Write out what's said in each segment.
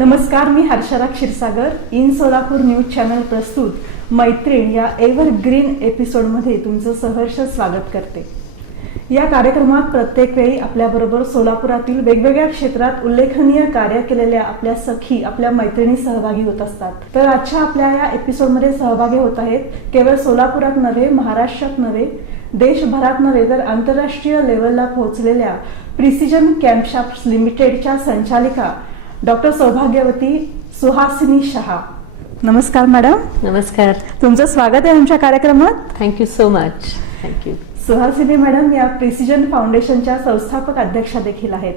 नमस्कार, मी Harshara Kshirsagar in Solapur news channel प्रस्तुत मैत्रीण या एव्हरग्रीन एपिसोडमध्ये तुमचं सहर्ष स्वागत करते। या कार्यक्रमात प्रत्येक वेळी आपल्याबरोबर सोलापुरातील वेगवेगळ्या क्षेत्रात उल्लेखनीय कार्य केलेल्या आपल्या सखी, आपल्या मैत्रिणी सहभागी होत असतात। तर आजच्या आपल्या या एपिसोडमध्ये सहभागी होत आहेत केवळ सोलापुरात नव्हे, महाराष्ट्रात नव्हे, देशभरात नव्हे तर आंतरराष्ट्रीय लेवलला पोहोचलेल्या प्रिसिजन कॅम्पशाफ्ट्स लिमिटेडच्या संचालिका डॉक्टर सौभाग्यवती सुहासिनी शहा। नमस्कार मॅडम। नमस्कार, तुमचं स्वागत आहे आमच्या कार्यक्रमात। Thank you so much. Thank you. Suhasini madam या प्रिसिजन फाउंडेशनच्या संस्थापक अध्यक्षा देखील आहेत।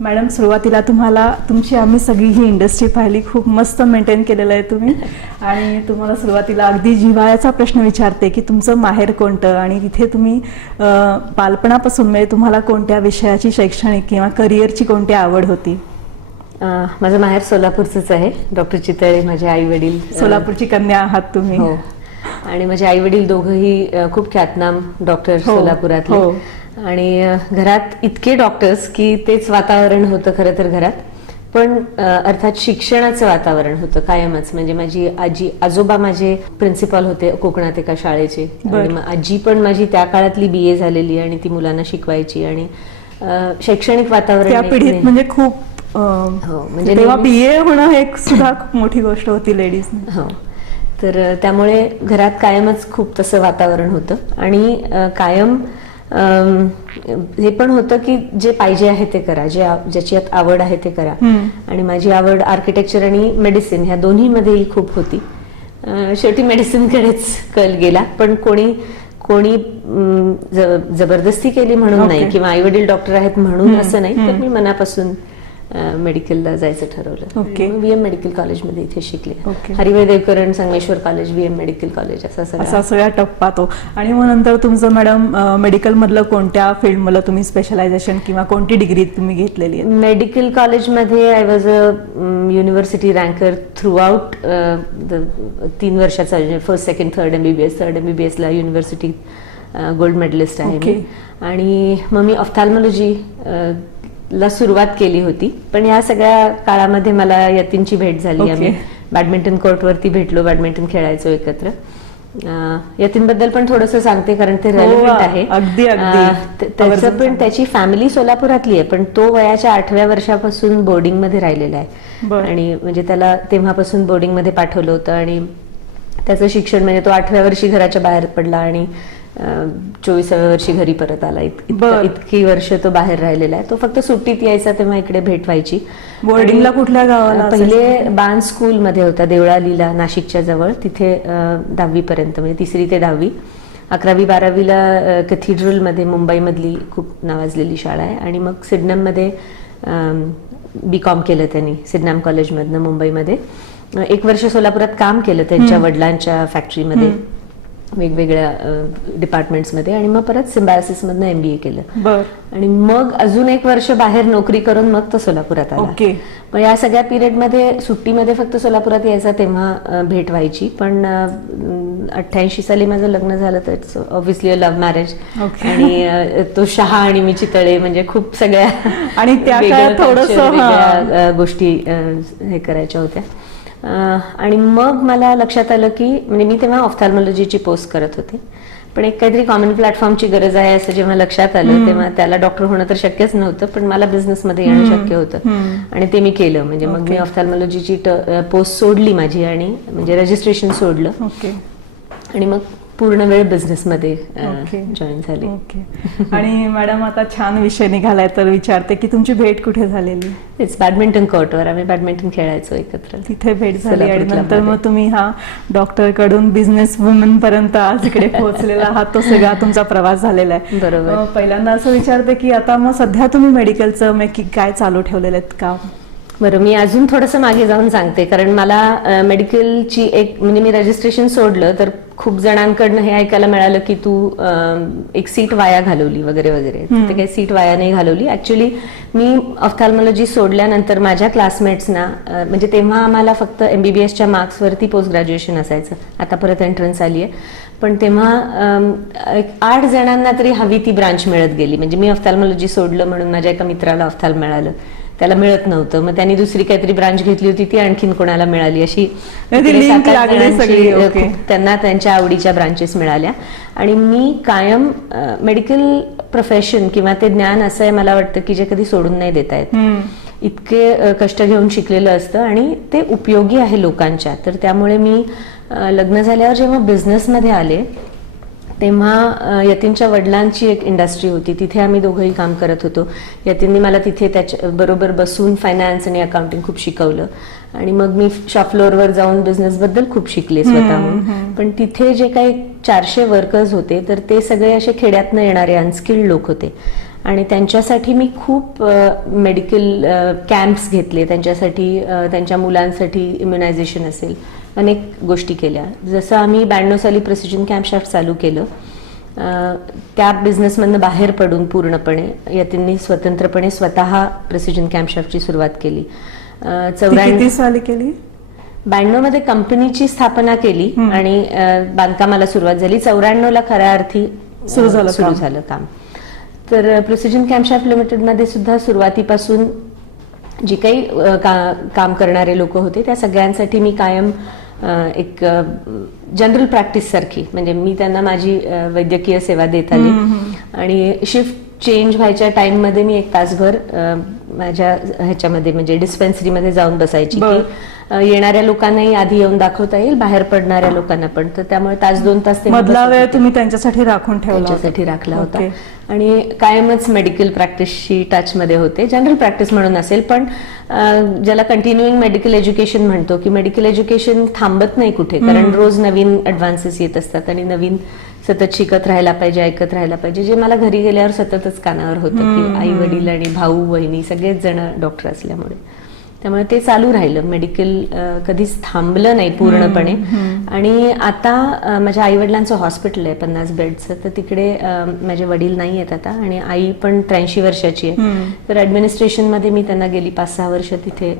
मॅडम, सुरुवातीला तुम्हाला तुमची आम्ही सगळी ही इंडस्ट्री पाहिली, खूप मस्त मेंटेन केलेलं आहे तुम्ही। आणि तुम्हाला सुरुवातीला अगदी जिव्हाळ्याचा प्रश्न विचारते की तुमचं माहेर कोणतं आणि तिथे तुम्ही बालपणापासून म्हणजे तुम्हाला कोणत्या विषयाची शैक्षणिक किंवा करिअरची कोणती आवड होती? माझं माहेर सोलापूरचंच आहे। डॉक्टर चितळे माझे आई वडील। सोलापूरची कन्या आहात तुम्ही? हो। आणि माझे आई वडील दोघंही खूप ख्यातनाम डॉक्टर सोलापुरातले। आणि घरात इतके डॉक्टर्स की तेच वातावरण होतं खरं तर घरात। पण अर्थात शिक्षणाचं वातावरण होतं कायमच। म्हणजे माझी आजोबा माझे प्रिन्सिपल होते कोकणात एका शाळेचे। आणि आजी पण माझी त्या काळातली BA झालेली आणि ती मुलांना शिकवायची। आणि शैक्षणिक वातावरण त्या पिढीत म्हणजे खूप म्हणजे तेव्हा BA होणं एक सुद्धा खूप मोठी गोष्ट होती लेडीज। हो, तर त्यामुळे घरात कायमच खूप तसं वातावरण होतं। आणि कायम हे पण होतं की जे पाहिजे आहे ते करा, ज्याची आवड आहे ते करा। आणि माझी आवड आर्किटेक्चर आणि मेडिसिन ह्या दोन्हीमध्येही खूप होती। शेवटी मेडिसिनकडेच कल गेला, पण कोणी जबरदस्ती केली म्हणून नाही, किंवा आई वडील डॉक्टर आहेत म्हणून असं नाही, तर मी मनापासून मेडिकलला जायचं ठरवलं। VM मेडिकल कॉलेजमध्ये इथे शिकले। Haribhai Devkaran Sangameshwar college, VM medical college असा सगळा टप्पा तो। आणि मग नंतर तुमचं मॅडम मेडिकल मधलं कोणत्या फील्ड मधलं तुम्ही स्पेशलायझेशन किंवा कोणती डिग्री तुम्ही घेतलेली आहे? मेडिकल कॉलेजमध्ये I was a university ranker through out 3 वर्षाचा, फर्स्ट सेकंड थर्ड MBBS ला युनिव्हर्सिटी गोल्ड मेडलिस्ट आहे मी। आणि मग मी ऑफ्थॅल्मॉलॉजी ला सुरुवात केली होती। पण या सगळ्या काळामध्ये मला यतीनची भेट झाली। आम्ही बॅडमिंटन कोर्टवरती भेटलो, बॅडमिंटन खेळायचो एकत्र। यतीनबद्दल पण थोडंसं सांगते कारण ते रेलेव्हंट आहे। त्याचं पण त्याची फॅमिली सोलापुरातली आहे, पण तो वयाच्या 8व्या वर्षापासून बोर्डिंग मध्ये राहिलेला आहे। आणि म्हणजे त्याला तेव्हापासून बोर्डिंग मध्ये पाठवलं होतं। आणि त्याचं शिक्षण म्हणजे तो 8व्या वर्षी घराच्या बाहेर पडला आणि 24व्या वर्षी घरी परत आला। इतकी वर्ष तो बाहेर राहिलेला आहे। तो फक्त सुट्टीत यायचा तेव्हा इकडे भेट व्हायची। बोर्डिंगला कुठल्या गावाला? पहिले बाण स्कूल मध्ये होता देवळालीला, नाशिकच्या जवळ। तिथे 10वी पर्यंत, म्हणजे 3री ते 10वी। 11वी 12वीला कॅथीड्रल मध्ये, मुंबई मधली खूप नावाजलेली शाळा आहे। आणि मग सिडनम मध्ये BCom केलं त्यांनी, सिडनम कॉलेजमधनं मुंबईमध्ये। 1 वर्ष सोलापुरात काम केलं त्यांच्या वडिलांच्या फॅक्टरीमध्ये, वेगवेगळ्या डिपार्टमेंट्समध्ये। आणि मग परत सिम्बायोसिस मधनं MBA केलं। आणि मग अजून 1 वर्ष बाहेर नोकरी करून मग तो सोलापुरात आला। मग या सगळ्या पिरियडमध्ये सुट्टीमध्ये फक्त सोलापुरात यायचा, तेव्हा भेट व्हायची। पण 88 साली माझं लग्न झालं, तर ऑब्व्हियसली अ लव्ह मॅरेज। आणि तो शहा आणि मी चितळे, म्हणजे खूप सगळ्या आणि त्या थोडंसं गोष्टी हे करायच्या होत्या। आणि मग मला लक्षात आलं की म्हणजे मी तेव्हा ऑफ्थॅल्मॉलॉजीची पोस्ट करत होते, पण एक काहीतरी कॉमन प्लॅटफॉर्मची गरज आहे असं जेव्हा लक्षात आलं, तेव्हा त्याला डॉक्टर होणं तर शक्यच नव्हतं, पण मला बिझनेसमध्ये येणं शक्य होतं। आणि ते मी केलं। म्हणजे मग मी ऑफ्थॅल्मॉलॉजीची पोस्ट सोडली माझी, आणि म्हणजे रजिस्ट्रेशन सोडलं। आणि मग पूर्ण वेळ बिझनेसमध्ये जॉईन झाली। आणि मॅडम, आता छान विषय निघालाय, तर विचारते की तुमची भेट कुठे झालेली? बॅडमिंटन कोर्टवर आम्ही बॅडमिंटन खेळायचो एकत्र, तिथे भेट झाली। आणि नंतर मग तुम्ही हा डॉक्टर कडून बिझनेस वुमन पर्यंत आज इकडे पोहोचलेला आहात, तो सगळा तुमचा प्रवास झालेला आहे। बरोबर। पहिल्यांदा असं विचारते की आता मग सध्या तुम्ही मेडिकलचं काय चालू ठेवलेलं आहेत काम? बरं, मी अजून थोडंसं मागे जाऊन सांगते, कारण मला मेडिकलची म्हणजे मी रजिस्ट्रेशन सोडलं तर खूप जणांकडनं हे ऐकायला मिळालं की तू एक सीट वाया घालवली वगैरे वगैरे। ते काही सीट वाया नाही घालवली। ऍक्च्युली मी ऑफ्थॅल्मॉलॉजी सोडल्यानंतर माझ्या क्लासमेट्सना, म्हणजे तेव्हा आम्हाला फक्त MBBSच्या मार्क्सवरती पोस्ट ग्रॅज्युएशन असायचं, आता परत एंट्रन्स आली आहे। पण तेव्हा 8 जणांना तरी हवी ती ब्रांच मिळत गेली। म्हणजे मी ऑफ्थॅल्मॉलॉजी सोडलं म्हणून माझ्या एका मित्राला ऑफ्थॅल्म मिळालं, त्याला मिळत नव्हतं. मग त्यांनी दुसरी काहीतरी ब्रांच घेतली होती, ती आणखीन कोणाला मिळाली, अशी म्हणजे इकडे link 7-8 लागली जणांची, सगळी. ओके. त्यांना त्यांच्या आवडीच्या ब्रांचेस मिळाल्या. आणि मी कायम मेडिकल प्रोफेशन किंवा ते ज्ञान असं आहे, मला वाटतं की जे कधी सोडून नाही देता येत. इतके कष्ट घेऊन शिकलेलं असतं आणि ते उपयोगी आहे लोकांच्या. तर त्यामुळे मी लग्न झाल्यावर जेव्हा बिझनेसमध्ये आले, तेव्हा यतीनच्या वडिलांची एक इंडस्ट्री होती, तिथे आम्ही दोघंही काम करत होतो. यतीननी मला तिथे त्याच्या बरोबर बसून फायनान्स आणि अकाउंटिंग खूप शिकवलं. आणि मग मी शॉप फ्लोअरवर जाऊन बिझनेसबद्दल खूप शिकले स्वतःहून. पण तिथे जे काही 400 वर्कर्स होते, तर ते सगळे असे खेड्यातनं येणारे अनस्किल्ड लोक होते. आणि त्यांच्यासाठी मी खूप मेडिकल कॅम्प्स घेतले, त्यांच्यासाठी, त्यांच्या मुलांसाठी इम्युनायझेशन असेल, अनेक गोष्टी केल्या. जसं आम्ही 92 साली प्रिसिजन कॅम्प शाफ्ट चालू केलं, त्या बिझनेसमधनं बाहेर पडून पूर्णपणे यतीननी स्वतंत्रपणे स्वतः प्रिसिजन कॅम्प शाफ्टची सुरुवात केली. 94 साली केली. 92 मध्ये कंपनीची स्थापना केली आणि बांधकामाला सुरुवात झाली. 94ला खऱ्या अर्थी सुरू झालं काम. तर प्रिसिजन कॅम्प शाफ्ट लिमिटेडमध्ये सुद्धा सुरुवातीपासून जी काही काम करणारे लोक होते, त्या सगळ्यांसाठी मी कायम एक जनरल प्रॅक्टिस सारखी, म्हणजे मी त्यांना माझी वैद्यकीय सेवा देत आली. आणि शिफ्ट चेंज व्हायच्या टाइम मध्ये मी 1 तासभर माझ्या ह्याच्यामध्ये, म्हणजे डिस्पेन्सरीमध्ये जाऊन बसायची, की येणाऱ्या लोकांनाही आधी येऊन दाखवता येईल, बाहेर पडणाऱ्या लोकांना पण. तर त्यामुळे 1-2 तास मधला वेळ तुम्ही त्यांच्यासाठी राखून ठेवला, त्यांच्यासाठी राखला होता. आणि कायमच मेडिकल प्रॅक्टिसशी टचमध्ये होते. जनरल प्रॅक्टिस म्हणून असेल, पण ज्याला कंटिन्युइंग मेडिकल एज्युकेशन म्हणतो, की मेडिकल एज्युकेशन थांबत नाही कुठे, कारण रोज नवीन ऍडव्हान्सेस येत असतात आणि नवीन सतत शिकत राहायला पाहिजे, ऐकत राहायला पाहिजे, जे मला घरी गेल्यावर सततच कानावर होतं, की आई वडील आणि भाऊ बहिणी सगळेच जण डॉक्टर असल्यामुळे. त्यामुळे ते चालू राहिलं, मेडिकल कधीच थांबलं नाही पूर्णपणे. आणि आता माझ्या आई वडिलांचं हॉस्पिटल आहे 50 बेडचं, तर तिकडे माझे वडील नाही आहेत आता, आणि आई पण 83 वर्षाची आहे. तर ऍडमिनिस्ट्रेशन मध्ये मी त्यांना गेली 5-6 वर्ष तिथे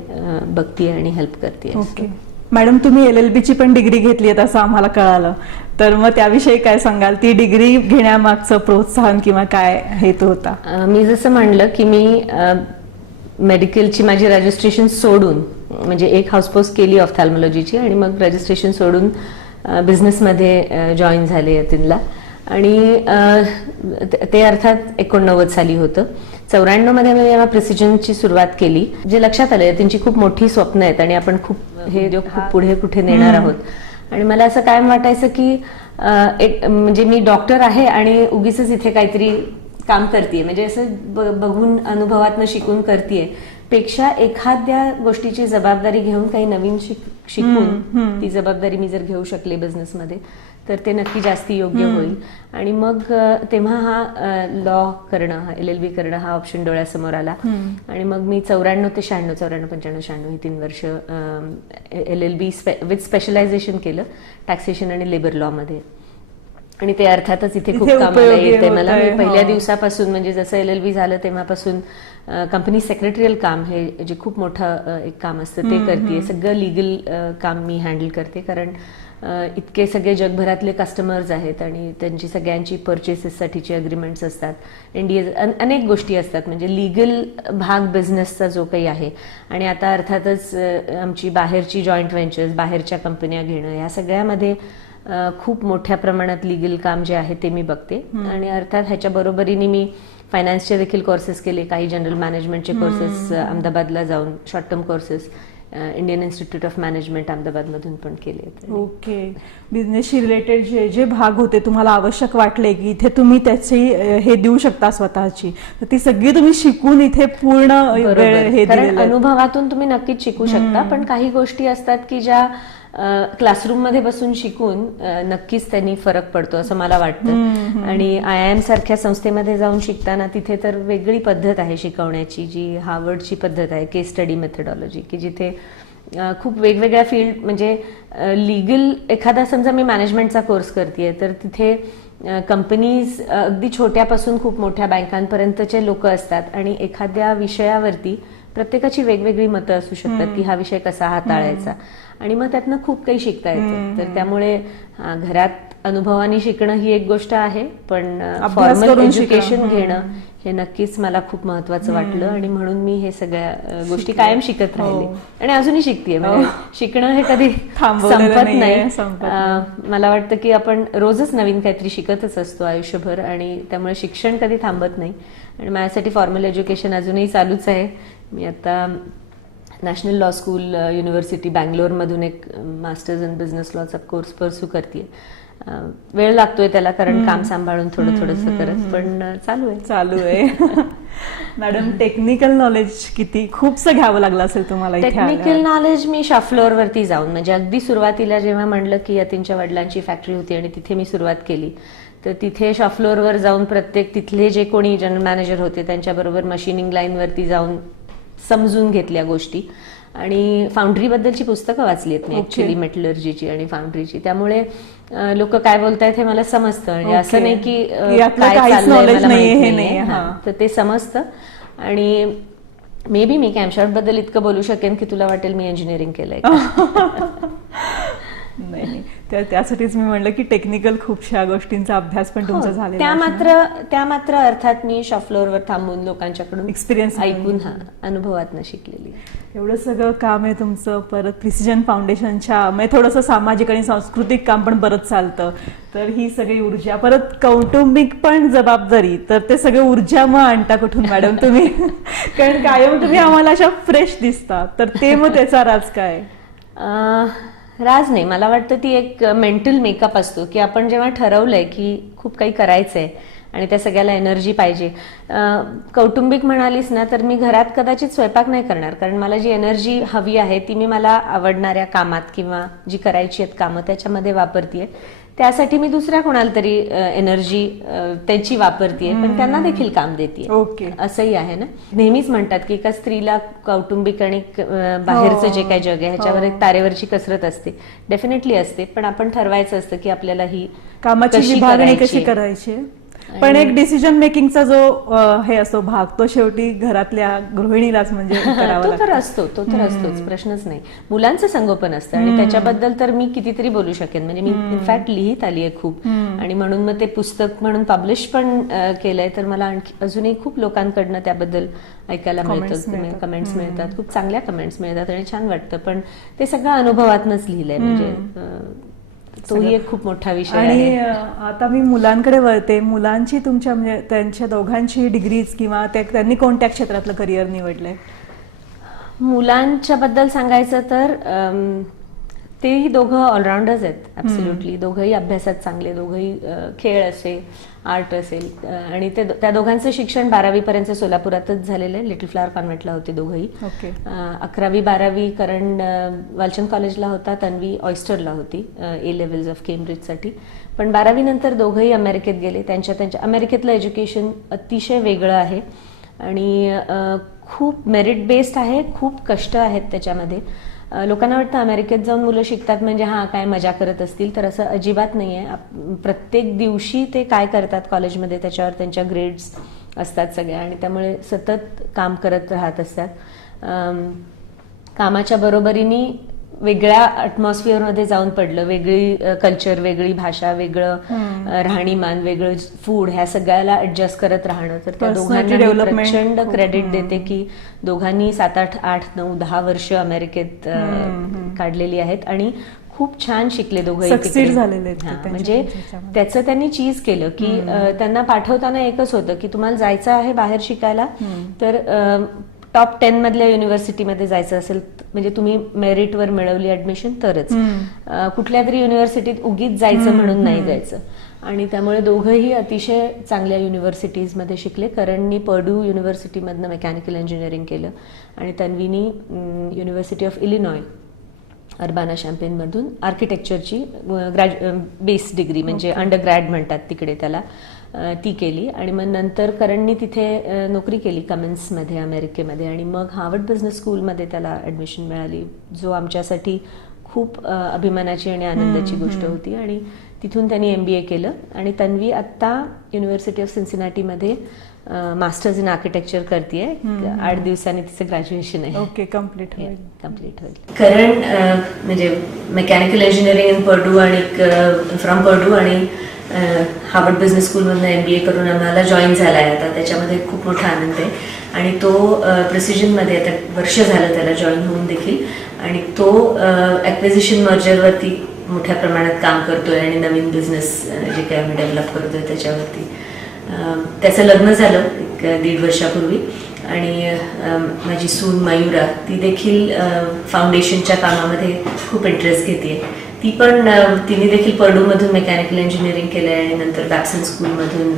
बघतीये आणि हेल्प करते. ओके मॅडम, तुम्ही LLB ची पण डिग्री घेतली आहे असं आम्हाला कळालं, तर मग त्याविषयी काय सांगाल? ती डिग्री घेण्यामागचं प्रोत्साहन किंवा काय हेतू होता? मी जसं म्हणलं की मी मेडिकलची माझी रजिस्ट्रेशन सोडून, म्हणजे एक हाऊसपोस्ट केली ऑफ्थॅल्मॉलॉजीची, आणि मग रजिस्ट्रेशन सोडून बिझनेसमध्ये जॉईन झाले यतीनला. आणि ते अर्थात 89 साली होतं. 94 मध्ये मी जेव्हा प्रिसिजनची सुरुवात केली, जे लक्षात आलं यतीनची खूप मोठी स्वप्न आहेत आणि आपण खूप हे खूप पुढे कुठे नेणार आहोत. आणि मला असं कायम वाटायचं की म्हणजे मी डॉक्टर आहे आणि उगीच इथे काहीतरी काम करते, म्हणजे असं बघून अनुभवातनं शिकून करते, पेक्षा एखाद्या गोष्टीची जबाबदारी घेऊन काही नवीन शिकून ती जबाबदारी मी जर घेऊ शकले बिझनेसमध्ये, तर ते नक्की जास्ती योग्य होईल. आणि मग तेव्हा हा लॉ करणं, हा LLB करणं हा ऑप्शन डोळ्यासमोर आला. आणि मग मी 94 ते 96, 94, 95, 96 ही 3 वर्ष LLB विथ स्पेशलायझेशन केलं टॅक्सेशन आणि लेबर लॉ मध्ये. आणि ते अर्थातच इथे खूप कामाला येते मला. मी पहिल्या दिवसापासून, म्हणजे जसं LLB झालं तेव्हापासून कंपनी सेक्रेटरियल काम, हे जे खूप मोठं एक काम असतं ते करते. सगळं लिगल काम मी हँडल करते, कारण इतके सगळे जगभरातले कस्टमर्स आहेत आणि त्यांची सगळ्यांची परचेसेससाठीची अग्रीमेंट्स असतात, NDA, अनेक गोष्टी असतात. म्हणजे लिगल भाग बिझनेसचा जो काही आहे. आणि आता अर्थातच आमची बाहेरची जॉईंट व्हेंचर्स, बाहेरच्या कंपन्या घेणं, या सगळ्यामध्ये खूप मोठ्या प्रमाणात लिगल काम जे आहे ते मी बघते. आणि अर्थात ह्याच्या बरोबरीने मी फायनान्सचे देखील कोर्सेस केले, काही जनरल मॅनेजमेंटचे कोर्सेस अहमदाबादला जाऊन, short term courses Indian institute of management Ahmedabad मधून पण केले. ओके, बिझनेसशी रिलेटेड जे जे भाग होते तुम्हाला आवश्यक वाटले की इथे तुम्ही त्याची हे देऊ शकता स्वतःची, तर ती सगळी तुम्ही शिकून इथे पूर्ण हे दिलेलं. अनुभवातून तुम्ही नक्कीच शिकू शकता, पण काही गोष्टी असतात की ज्या क्लासरूम मध्ये बसून शिकून नक्कीच त्यांनी फरक पडतो असं मला वाटतं. आणि IIM सारख्या संस्थेमध्ये जाऊन शिकताना तिथे तर वेगळी पद्धत आहे शिकवण्याची, जी हार्वर्डची पद्धत आहे, केस स्टडी मेथडॉलॉजी, की जिथे खूप वेगवेगळ्या फील्ड, म्हणजे लिगल, एखादा समजा मी मॅनेजमेंटचा कोर्स करतेय, तर तिथे कंपनीज अगदी छोट्यापासून खूप मोठ्या बँकांपर्यंतचे लोक असतात आणि एखाद्या विषयावरती प्रत्येकाची वेगवेगळी मतं असू शकतात की हा विषय कसा हाताळायचा, आणि मग त्यातनं खूप काही शिकता येतं. तर त्यामुळे घरात अनुभवाने शिकणं ही एक गोष्ट आहे, पण फॉर्मल एज्युकेशन घेणं हे नक्कीच मला खूप महत्वाचं वाटलं आणि म्हणून मी हे सगळ्या गोष्टी कायम शिकत राहिले आणि अजूनही शिकतेय. म्हणजे शिकणं हे कधी संपत नाही. मला वाटतं की आपण रोजच नवीन काहीतरी शिकतच असतो आयुष्यभर आणि त्यामुळे शिक्षण कधी थांबत नाही. आणि माझ्यासाठी फॉर्मल एज्युकेशन अजूनही चालूच आहे. मी आता नॅशनल लॉ स्कूल युनिव्हर्सिटी बँगलोरमधून एक मास्टर्स इन बिझनेस लॉचा कोर्स परस्यू करते. वेळ लागतोय त्याला, कारण काम सांभाळून थोडं थोडंसं करत, पण चालू आहे. मॅडम, टेक्निकल नॉलेज किती खूपसं घ्यावं लागलं असेल तुम्हाला? टेक्निकल नॉलेज मी शॉप फ्लोअर वरती जाऊन, म्हणजे अगदी सुरुवातीला जेव्हा म्हणलं की यतीनच्या वडिलांची फॅक्टरी होती आणि तिथे मी सुरुवात केली, तर तिथे शॉप फ्लोअरवर जाऊन प्रत्येक तिथले जे कोणी जनरल मॅनेजर होते त्यांच्याबरोबर मशीनिंग लाईनवरती जाऊन समजून घेतल्या गोष्टी. आणि फाउंड्री बद्दलची पुस्तकं वाचली आहेत मी ऍक्च्युली, मेटलर्जीची आणि फाउंड्री. त्यामुळे लोक काय बोलतायत हे मला समजतं. म्हणजे असं नाही की काय चाललंय मला माहिती नाही, तर ते समजतं. आणि मे बी मी कॅमशॉट बद्दल इतकं बोलू शकेन की तुला वाटेल मी इंजिनिअरिंग केलंय. नाही, त्यासाठीच मी म्हणलं की टेक्निकल खूपशा गोष्टींचा अभ्यास पण तुमचा झालेला. त्या मात्र अर्थात मी शॉप फ्लोअरवर थांबून लोकांच्याकडून एक्सपिरियन्स ऐकून अनुभवातनं शिकलेली. एवढं सगळं काम आहे तुमचं. परत प्रिसिजन फाउंडेशनच्या म्हणजे थोडंसं सामाजिक आणि सांस्कृतिक काम पण बरंच चालतं. तर ही सगळी ऊर्जा, परत कौटुंबिक पण जबाबदारी, तर ते सगळं ऊर्जा मग आणता कुठून मॅडम तुम्ही? कारण कायम तुम्ही आम्हाला अशा फ्रेश दिसता, तर ते मग त्याचा राज काय? राज नाही, मला वाटतं ती एक मेंटल मेकअप असतो की आपण जेव्हा ठरवलंय की खूप काही करायचंय आणि त्या सगळ्याला एनर्जी पाहिजे. कौटुंबिक म्हणालीस ना, तर मी घरात कदाचित स्वयंपाक नाही करणार, कारण मला जी एनर्जी हवी आहे ती मी मला आवडणाऱ्या कामात किंवा जी करायची आहेत कामं त्याच्यामध्ये वापरतीये. त्यासाठी मी दुसऱ्या कोणाला तरी एनर्जी त्याची वापरतीये, पण त्यांना देखील काम देते. ओके, असंही आहे ना. नेहमीच म्हणतात की एका स्त्रीला कौटुंबिक आणि बाहेरचं जे काही जग आहे ह्याच्यावर एक तारेवरची कसरत असते. डेफिनेटली असते, पण आपण ठरवायचं असतं की आपल्याला ही कामाची विभागणी कशी करायची. पण एक डिसिजन मेकिंगचा जो हे असतो भाग, तो शेवटी घरातल्या गृहिणीलाच म्हणजे तो तर असतोच, प्रश्नच नाही. मुलांचं संगोपन असतं आणि त्याच्याबद्दल तर मी कितीतरी बोलू शकेन. म्हणजे मी इनफॅक्ट लिहित आली आहे खूप, आणि म्हणून मग ते पुस्तक म्हणून पब्लिश पण केलंय. तर मला आणखी अजूनही खूप लोकांकडनं त्याबद्दल ऐकायला मिळतं, कमेंट्स मिळतात, खूप चांगल्या कमेंट्स मिळतात आणि छान वाटतं. पण ते सगळं अनुभवातनच लिहिलंय, म्हणजे तोही एक खूप मोठा विषय आहे. आणि आता मी मुलांकडे वळते. मुलांची तुमच्या म्हणजे त्यांच्या दोघांची डिग्रीज किंवा त्यांनी कोणत्या क्षेत्रातलं करिअर निवडलंय? मुलांच्या बद्दल सांगायचं तर तेही दोघं ऑलराऊंडर्स आहेत. ऍब्सोल्युटली दोघंही अभ्यासात चांगले, दोघंही खेळ असेल, आर्ट असेल. आणि त्या दोघांचं शिक्षण 12वी पर्यंत सोलापुरातच झालेलं आहे. लिटल फ्लॉवर कॉन्व्हेंटला होते दोघंही. 11वी 12वी करण वालचंद कॉलेजला होता, तन्वी ऑयस्टरला होती ए लेव्हल्स ऑफ केम्ब्रिजसाठी. पण 12वी नंतर दोघंही अमेरिकेत गेले. त्यांच्या अमेरिकेतलं एज्युकेशन अतिशय वेगळं आहे आणि खूप मेरिट बेस्ड आहे, खूप कष्ट आहेत त्याच्यामध्ये. लोकांना वाटतं अमेरिकेत जाऊन मुलं शिकतात म्हणजे काय मजा करत असतील, तर असं अजिबात नाही आहे. प्रत्येक दिवशी ते काय करतात कॉलेजमध्ये त्याच्यावर त्यांच्या ग्रेड्स असतात सगळ्या, आणि त्यामुळे सतत काम करत राहत असतात. कामाच्या बरोबरीने वेगळ्या अटमॉस्फिअरमध्ये जाऊन पडलं, वेगळी कल्चर, वेगळी भाषा, वेगळं राहणीमान, वेगळं फूड, ह्या सगळ्याला ऍडजस्ट करत राहणं. तर त्या दोघांना प्रचंड क्रेडिट देते की दोघांनी 7, 8, 8, 9, 10 वर्ष अमेरिकेत काढलेली आहेत आणि खूप छान शिकले दोघंही. म्हणजे त्याचं त्यांनी चीज केलं की त्यांना पाठवताना एकच होतं की तुम्हाला जायचं आहे बाहेर शिकायला, तर टॉप 10 मधल्या युनिव्हर्सिटीमध्ये जायचं असेल म्हणजे तुम्ही मेरिटवर मिळवली ऍडमिशन तरच, कुठल्या तरी युनिव्हर्सिटीत उगीच जायचं म्हणून नाही जायचं. आणि त्यामुळे दोघंही अतिशय चांगल्या युनिव्हर्सिटीजमध्ये शिकले. करणनी पर्ड्यू युनिव्हर्सिटीमधनं मेकॅनिकल इंजिनिअरिंग केलं आणि तन्वीनी युनिव्हर्सिटी ऑफ इलिनॉय अर्बाना शॅम्पेनमधून आर्किटेक्चरची बेस डिग्री म्हणजे अंडरग्रॅड म्हणतात तिकडे त्याला, ती केली. आणि मग नंतर करणनी तिथे नोकरी केली कमेन्समध्ये अमेरिकेमध्ये, आणि मग हार्वर्ड बिझनेस स्कूलमध्ये त्याला ऍडमिशन मिळाली, जो आमच्यासाठी खूप अभिमानाची आणि आनंदाची गोष्ट होती. आणि तिथून त्यांनी MBA केलं. आणि तन्वी आत्ता युनिव्हर्सिटी ऑफ सिन्सिनाटीमध्ये मास्टर्स इन आर्किटेक्चर करतेय. 8 दिवसांनी तिचं ग्रॅज्युएशन आहे. ओके, कम्प्लीट होईल. करण म्हणजे मेकॅनिकल इंजिनिअरिंग इन पर्ड्यू आणि फ्रॉम पर्ड्यू, आणि हार्वर्ड बिझनेस स्कूलमधनं MBA करून आम्हाला जॉईन झाला आहे आता. त्याच्यामध्ये खूप मोठा आनंद आहे आणि तो प्रिसिजनमध्ये आता वर्ष झालं त्याला जॉईन होऊन देखील, आणि तो ॲक्विजिशन मर्जरवरती मोठ्या प्रमाणात काम करतोय आणि नवीन बिझनेस जे काही आम्ही डेव्हलप करतोय त्याच्यावरती. त्याचं लग्न झालं एक 1.5 वर्षापूर्वी आणि माझी सून मयुरा ती देखील फाउंडेशनच्या कामामध्ये खूप इंटरेस्ट घेते. तिने देखील पर्डूमधून मेकॅनिकल इंजिनिअरिंग केलं आहे आणि नंतर बॅप्सन स्कूलमधून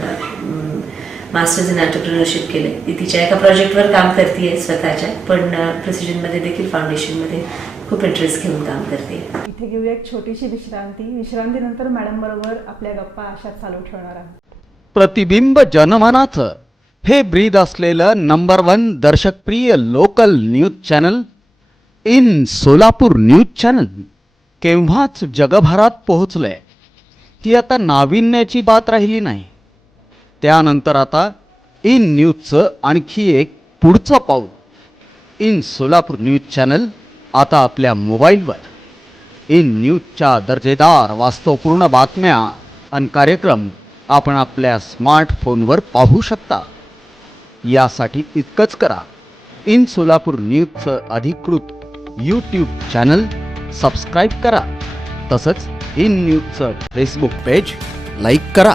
मास्टर्स इन एंटरप्रेन्योरशिप केले. ती तिच्या एका प्रोजेक्टवर काम करते स्वतःच्या, पण प्रिसिजनमध्ये देखील फाउंडेशनमध्ये खूप इंटरेस्ट घेऊन काम करते. इथे घेऊया एक छोटीशी विश्रांतीनंतर मॅडम बरोबर आपल्या गप्पा अशा चालू ठेवणार आहोत. प्रतिबिंब जनमनाचं हे ब्रीद असलेलं नंबर 1 दर्शकप्रिय local news channel in Solapur news channel केव्हाच जगभरात पोहोचलंय. ही आता नाविन्याची बात राहिली नाही. त्यानंतर आता इन न्यूजचं आणखी एक पुढचं पाऊल. इन सोलापूर न्यूज चॅनल आता आपल्या मोबाईलवर. इन न्यूजच्या दर्जेदार वास्तवपूर्ण बातम्या आणि कार्यक्रम आपण आपल्या स्मार्टफोनवर पाहू शकता. यासाठी इतकंच करा, इन सोलापूर न्यूजचं अधिकृत यूट्यूब चॅनल सबस्क्राईब करा. तसंच इन न्यूजचं फेसबुक पेज लाईक करा.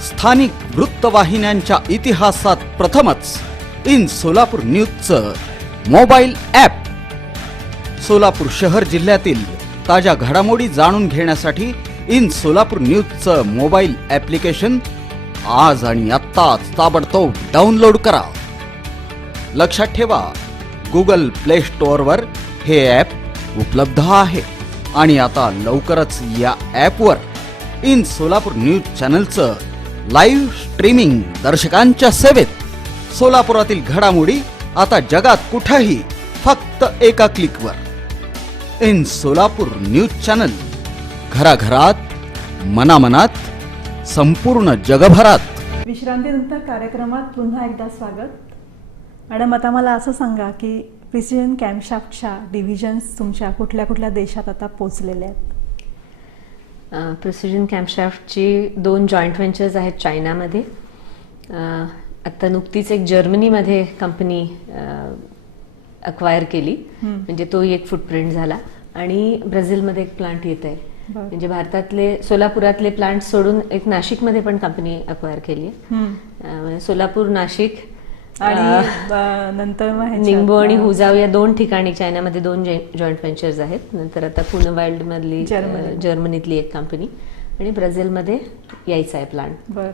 स्थानिक वृत्तवाहिन्यांच्या इतिहासात प्रथमच इन सोलापूर न्यूजचं मोबाईल ॲप. सोलापूर शहर जिल्ह्यातील ताज्या घडामोडी जाणून घेण्यासाठी इन सोलापूर न्यूजचं मोबाईल ॲप्लिकेशन आज आणि आत्ताच ताबडतोब डाउनलोड करा. लक्षात ठेवा, गुगल प्ले स्टोअरवर हे ॲप उपलब्ध आहे आणि आता लवकरच या ॲपवर इन सोलापूर न्यूज चॅनलचं लाईव्ह स्ट्रीमिंग दर्शकांच्या सेवेत. सोलापुरातील घडामोडी आता जगात कुठेही फक्त एका क्लिकवर. इन सोलापूर न्यूज चॅनल, घराघरात, मनामनात, संपूर्ण जगभरात. विश्रांतीनंतर कार्यक्रमात पुन्हा एकदा स्वागत. मॅडम, आता मला असं सांगा की प्रिसिजन कॅम्पशाफ्टच्या डिव्हिजन्स तुमच्या कुठल्या कुठल्या देशात आता पोचलेल्या आहेत? प्रिसिजन कॅम्पशाफ्टची 2 जॉईंट व्हेंचर्स आहेत चायनामध्ये. आता नुकतीच एक जर्मनीमध्ये कंपनी अक्वायर केली, म्हणजे तोही एक फुटप्रिंट झाला. आणि ब्राझीलमध्ये एक प्लांट येत आहे. म्हणजे भारतातले सोलापुरातले प्लांट सोडून एक नाशिकमध्ये पण कंपनी अक्वायर केली आहे. सोलापूर, नाशिक आणि नंतर निंबो आणि हुजाव या 2 ठिकाणी चायनामध्ये 2 जॉईंट व्हेंचर्स आहेत. नंतर आता पुणे वाईल्ड मधली जर्मनीतली एक कंपनी आणि ब्राझीलमध्ये यायचा आहे प्लांट. बर,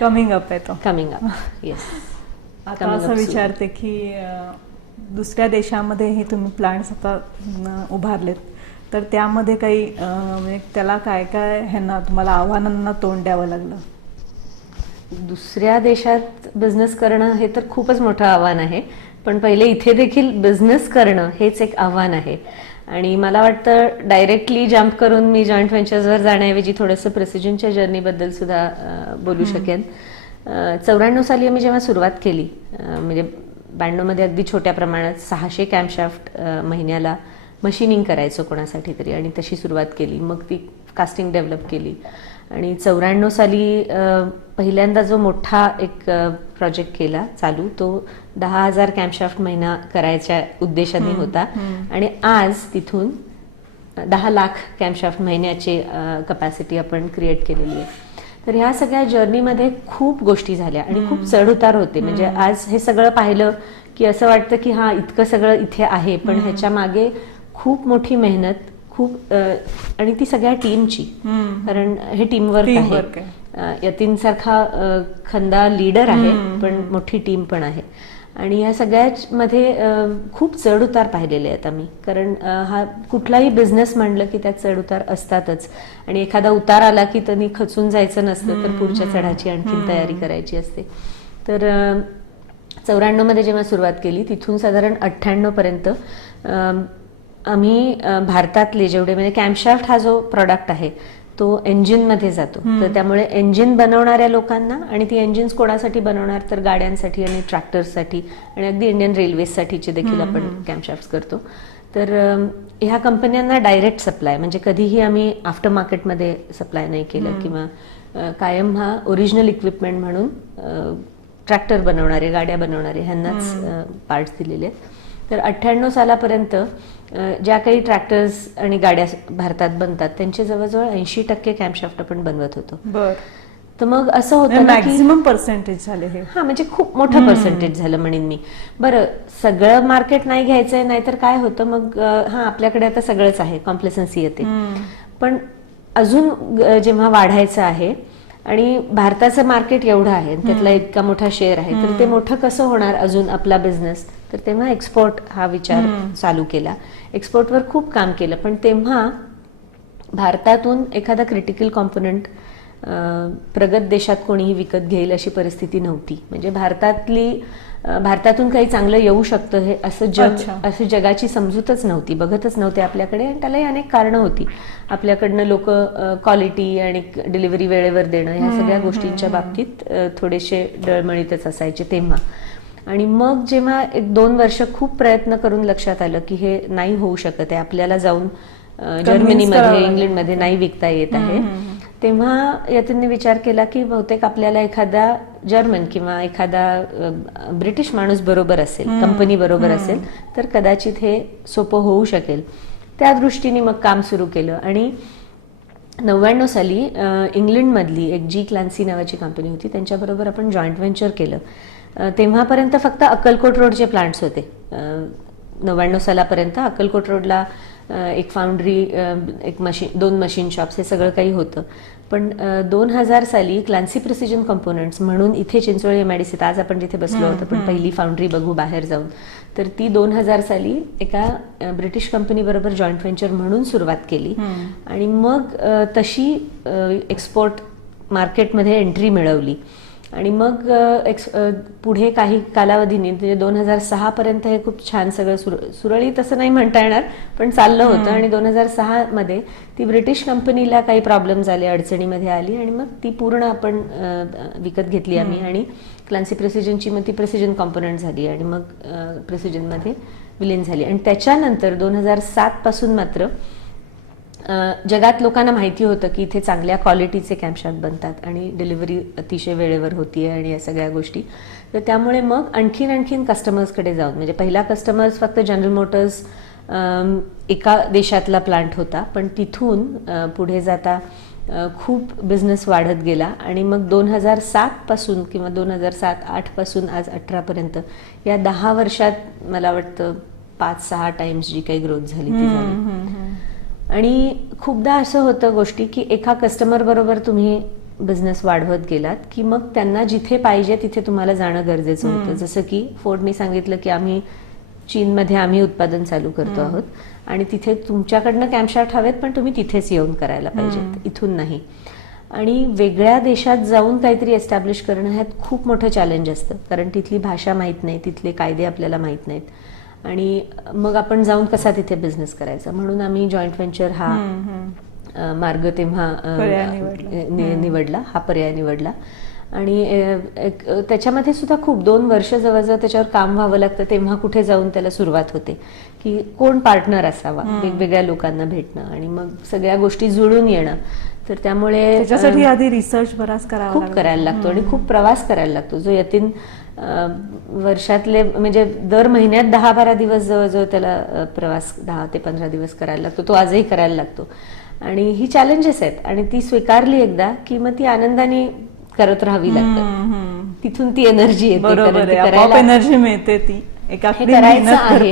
कमिंग अप आहे तो. Coming up, yes. आता असं विचारते की दुसऱ्या देशामध्ये हे तुम्ही प्लांट्स आता उभारलेत, तर त्यामध्ये काही म्हणजे त्याला काय काय ह्यांना तुम्हाला आव्हानांना तोंड द्यावं लागलं? दुसऱ्या देशात बिझनेस करणं हे तर खूपच मोठं आव्हान आहे, पण पहिले इथे देखील बिझनेस करणं हेच एक आव्हान आहे. आणि मला वाटतं डायरेक्टली जम्प करून मी जॉईंट व्हेंचर्सवर जाण्याऐवजी थोडंसं प्रिसिजनच्या जर्नीबद्दल सुद्धा बोलू शकेन. 94 साली आम्ही जेव्हा सुरुवात केली, म्हणजे 92 मध्ये अगदी छोट्या प्रमाणात 600 कॅम्पशाफ्ट महिन्याला मशीनिंग करायचो कोणासाठी तरी, आणि तशी सुरुवात केली. मग ती कास्टिंग डेव्हलप केली आणि 94 साली पहिल्यांदा जो मोठा एक प्रोजेक्ट केला चालू, तो 10,000 कॅम्पशाफ्ट महिना करायच्या उद्देशाने होता. आणि आज तिथून 10 लाख कॅम्पशाफ्ट महिन्याची कपॅसिटी आपण क्रिएट केलेली आहे. तर ह्या सगळ्या जर्नीमध्ये खूप गोष्टी झाल्या आणि खूप चढउतार होते. म्हणजे आज हे सगळं पाहिलं की असं वाटतं की हा इतकं सगळं इथे आहे, पण ह्याच्या मागे खूप मोठी मेहनत, खूप आणि ती सगळ्या टीमची, कारण हे टीमवर्क आहे. यतीन सारखा खंदा लीडर आहे, पण मोठी टीम पण आहे. आणि या सगळ्यामध्ये खूप चढउतार पाहिलेले आहेत आम्ही, कारण हा कुठलाही बिझनेस म्हणलं की त्यात चढउतार असतातच. आणि एखादा उतार आला की त्यांनी खचून जायचं नसतं, तर पुढच्या चढाची आणखीन तयारी करायची असते. तर 94 मध्ये जेव्हा सुरुवात केली, तिथून साधारण 98 पर्यंत आम्ही भारतातले जेवढे, म्हणजे कॅम्पशाफ्ट हा जो प्रॉडक्ट आहे तो engine मध्ये जातो. तर त्यामुळे इंजिन बनवणाऱ्या लोकांना, आणि ती इंजिन्स कोणासाठी बनवणार तर गाड्यांसाठी आणि ट्रॅक्टर्ससाठी आणि अगदी इंडियन रेल्वेसाठीचे देखील आपण कॅम्पशाफ्ट करतो. तर ह्या कंपन्यांना डायरेक्ट सप्लाय, म्हणजे कधीही आम्ही आफ्टर मार्केटमध्ये सप्लाय नाही केलं किंवा कायम हा ओरिजिनल इक्विपमेंट म्हणून ट्रॅक्टर बनवणारे, गाड्या बनवणारे ह्यांनाच पार्ट्स दिलेले आहेत. तर 98 सालापर्यंत ज्या काही ट्रॅक्टर्स आणि गाड्या भारतात बनतात त्यांचे जवळजवळ 80% कॅम्पशाफ्ट आपण बनवत होतो. बर. तर मग असं होतं ना की मॅक्झिमम पर्सेंटेज झाले हे. हा, म्हणजे खूप मोठं पर्सेंटेज झालं म्हणेन मी. बरं, सगळं मार्केट नाही घ्यायचंय, नाहीतर काय होतं मग, हा आपल्याकडे आता सगळंच आहे, कॉम्प्लेसन्सी येते. पण अजून जेव्हा वाढायचं आहे आणि भारताचं मार्केट एवढं आहे, त्यातला इतका मोठा शेअर आहे, तर ते मोठं कसं होणार अजून आपला बिझनेस, तर तेव्हा एक्सपोर्ट हा विचार चालू केला. एक्सपोर्टवर खूप काम केलं, पण तेव्हा भारतातून एखादा क्रिटिकल कॉम्पोनंट प्रगत देशात कोणीही विकत घेईल अशी परिस्थिती नव्हती. म्हणजे भारतातून काही चांगलं येऊ शकतं हे असं जगाची समजूतच नव्हती, बघतच नव्हते आपल्याकडे. आणि त्यालाही अनेक कारणं होती. आपल्याकडनं लोक क्वालिटी आणि डिलिव्हरी वेळेवर देणं ह्या सगळ्या गोष्टींच्या बाबतीत थोडेसे डळमळीतच असायचे तेव्हा. आणि मग जेव्हा 1-2 वर्ष खूप प्रयत्न करून लक्षात आलं की हे नाही होऊ शकत आहे, आपल्याला जाऊन जर्मनीमध्ये, इंग्लंडमध्ये नाही विकता येत आहे, तेव्हा यातून विचार केला की बहुतेक आपल्याला एखादा जर्मन किंवा एखादा ब्रिटिश माणूस बरोबर असेल, कंपनी बरोबर असेल, तर कदाचित हे सोपं होऊ शकेल. त्या दृष्टीने मग काम सुरू केलं. आणि 99 साली इंग्लंडमधली एक जी क्लान्सी नावाची कंपनी होती, त्यांच्याबरोबर आपण जॉईंट व्हेंचर केलं. तेव्हापर्यंत फक्त अक्कलकोट रोडचे प्लांट्स होते. 99 सालापर्यंत अक्कलकोट रोडला एक फाउंड्री, एक मशीन, 2 मशीन शॉप्स, हे सगळं काही होतं. पण 2000 साली क्लान्सी प्रिसिजन कंपोनंट्स म्हणून इथे चिंचोळी MIDC, आज आपण जिथे बसलो होतो, पण पहिली फाउंड्री बघू बाहेर जाऊन, तर ती 2000 साली एका ब्रिटिश कंपनी बरोबर जॉईंट व्हेंचर म्हणून सुरुवात केली. आणि मग तशी एक्सपोर्ट मार्केटमध्ये एंट्री मिळवली. आणि मग पुढे काही कालावधीने, म्हणजे 2006 पर्यंत हे खूप छान सगळं सुरळीत असं नाही म्हणता येणार, पण चाललं होतं. आणि 2006 मध्ये ती ब्रिटिश कंपनीला काही प्रॉब्लेम झाले, अडचणीमध्ये आली, आणि मग ती पूर्ण आपण विकत घेतली आम्ही. आणि क्लान्सी प्रिसिजनची मग ती प्रिसिजन कॉम्पोनंट झाली आणि मग प्रिसिजनमध्ये विलीन झाली. आणि त्याच्यानंतर 2007 पासून मात्र जगात लोकांना माहिती होतं की इथे चांगल्या क्वालिटीचे कॅम्पशाफ्ट बनतात आणि डिलिव्हरी अतिशय वेळेवर होतीये आणि या सगळ्या गोष्टी. तर त्यामुळे मग आणखीन कस्टमर्सकडे जाऊन, म्हणजे पहिला कस्टमर्स फक्त जनरल मोटर्स एका देशातला प्लांट होता, पण तिथून पुढे जाता खूप बिझनेस वाढत गेला. आणि मग 2007 पासून किंवा 2007-08 पासून आज 18 पर्यंत, या 10 वर्षात मला वाटतं 5-6 टाइम्स जी काही ग्रोथ झाली ती झाली. आणि खूपदा असं होतं गोष्टी की एका कस्टमर बरोबर तुम्ही बिझनेस वाढवत गेलात की मग त्यांना जिथे पाहिजे तिथे तुम्हाला जाणं गरजेचं होतं. जसं की फोर्डनी सांगितलं की आम्ही चीनमध्ये आम्ही उत्पादन चालू करतो आहोत आणि तिथे तुमच्याकडनं कॅम्पशाफ्ट हवेत, पण तुम्ही तिथेच येऊन करायला पाहिजेत, इथून नाही. आणि वेगळ्या देशात जाऊन काहीतरी एस्टॅब्लिश करणं ह्यात खूप मोठं चॅलेंज असतं, कारण तिथली भाषा माहीत नाही, तिथले कायदे आपल्याला माहीत नाहीत. आणि मग आपण जाऊन कसा तिथे बिझनेस करायचा, म्हणून आम्ही जॉईंट व्हेंचर हा मार्ग तेव्हा निवडला, हा पर्याय निवडला. आणि त्याच्यामध्ये सुद्धा खूप 2 वर्ष जवळजवळ त्याच्यावर काम व्हावं लागतं. तेव्हा कुठे जाऊन त्याला सुरुवात होते की कोण पार्टनर असावा, वेगवेगळ्या लोकांना भेटणं आणि मग सगळ्या गोष्टी जुळून येणं. तर त्यामुळे त्याच्यासाठी आधी रिसर्च बराच खूप करायला लागतो आणि खूप प्रवास करायला लागतो, जो यतीन वर्षातले म्हणजे दर महिन्यात 10-12 दिवस जवळजवळ त्याला प्रवास 10 ते 15 दिवस करायला लागतो. तो आजही करायला लागतो. आणि ही चॅलेंजेस आहेत आणि ती स्वीकारली एकदा की मग ती आनंदाने करत राहावी लागतं. तिथून ती एनर्जी येते, एनर्जी मिळते ती. करायचं आहे,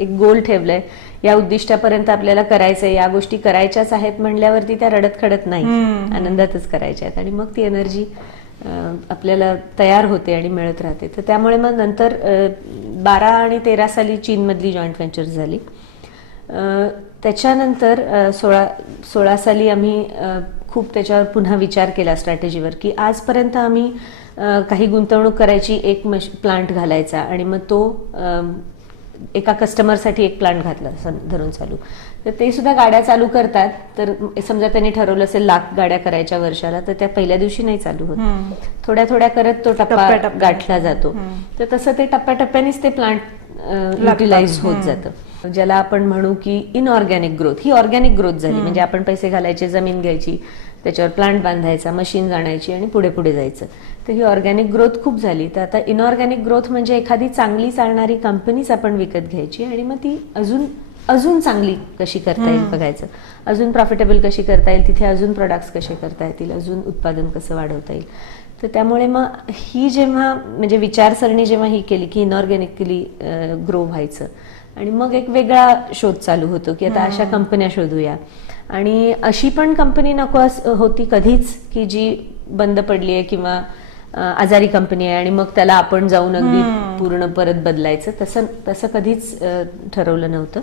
एक गोल ठेवलंय, या उद्दिष्टापर्यंत आपल्याला करायचंय, या गोष्टी करायच्याच आहेत म्हणल्यावरती त्या रडत खडत नाही, आनंदातच करायच्या आहेत. आणि मग ती एनर्जी आपल्याला तयार होते आणि मिळत राहते. तर त्यामुळे मग नंतर 12 आणि 13 साली चीनमधली जॉईंट व्हेंचर झाली. त्याच्यानंतर 16 साली आम्ही खूप त्याच्यावर पुन्हा विचार केला स्ट्रॅटेजीवर, की आजपर्यंत आम्ही काही गुंतवणूक करायची, एक प्लांट घालायचा आणि मग तो एका कस्टमरसाठी एक प्लांट घातला धरून चालू, तर ते सुद्धा गाड्या चालू करतात. तर समजा त्यांनी ठरवलं असेल 1,00,000 गाड्या करायच्या वर्षाला, तर त्या पहिल्या दिवशी नाही चालू होत, थोड्या थोड्या करत तो टप्पा गाठला जातो. तर तसं ते टप्प्याटप्प्यानेच ते प्लांट युटिलाइज होत जातं. ज्याला आपण म्हणू की इनऑर्गॅनिक ग्रोथ, ही ऑर्गॅनिक ग्रोथ झाली. म्हणजे आपण पैसे घालायचे, जमीन घ्यायची, त्याच्यावर प्लांट बांधायचा, मशीन आणायची आणि पुढे पुढे जायचं. तर ही ऑर्गॅनिक ग्रोथ खूप झाली. तर आता इनऑर्गॅनिक ग्रोथ म्हणजे एखादी चांगली चालणारी कंपनीच आपण विकत घ्यायची आणि मग ती अजून चांगली कशी करता येईल बघायचं, अजून प्रॉफिटेबल कशी करता येईल, तिथे अजून प्रोडक्ट्स कसे करता येतील, अजून उत्पादन कसं वाढवता येईल. तर त्यामुळे मग ही जेव्हा म्हणजे विचारसरणी जेव्हा ही केली की इनऑर्गॅनिकली ग्रो व्हायचं, आणि मग एक वेगळा शोध चालू होतो की आता अशा कंपन्या शोधूया. आणि अशी पण कंपनी नको होती कधीच की जी बंद पडली आहे किंवा आजारी कंपनी आहे आणि मग त्याला आपण जाऊन अगदी पूर्ण परत बदलायचं, तसं कधीच ठरवलं नव्हतं.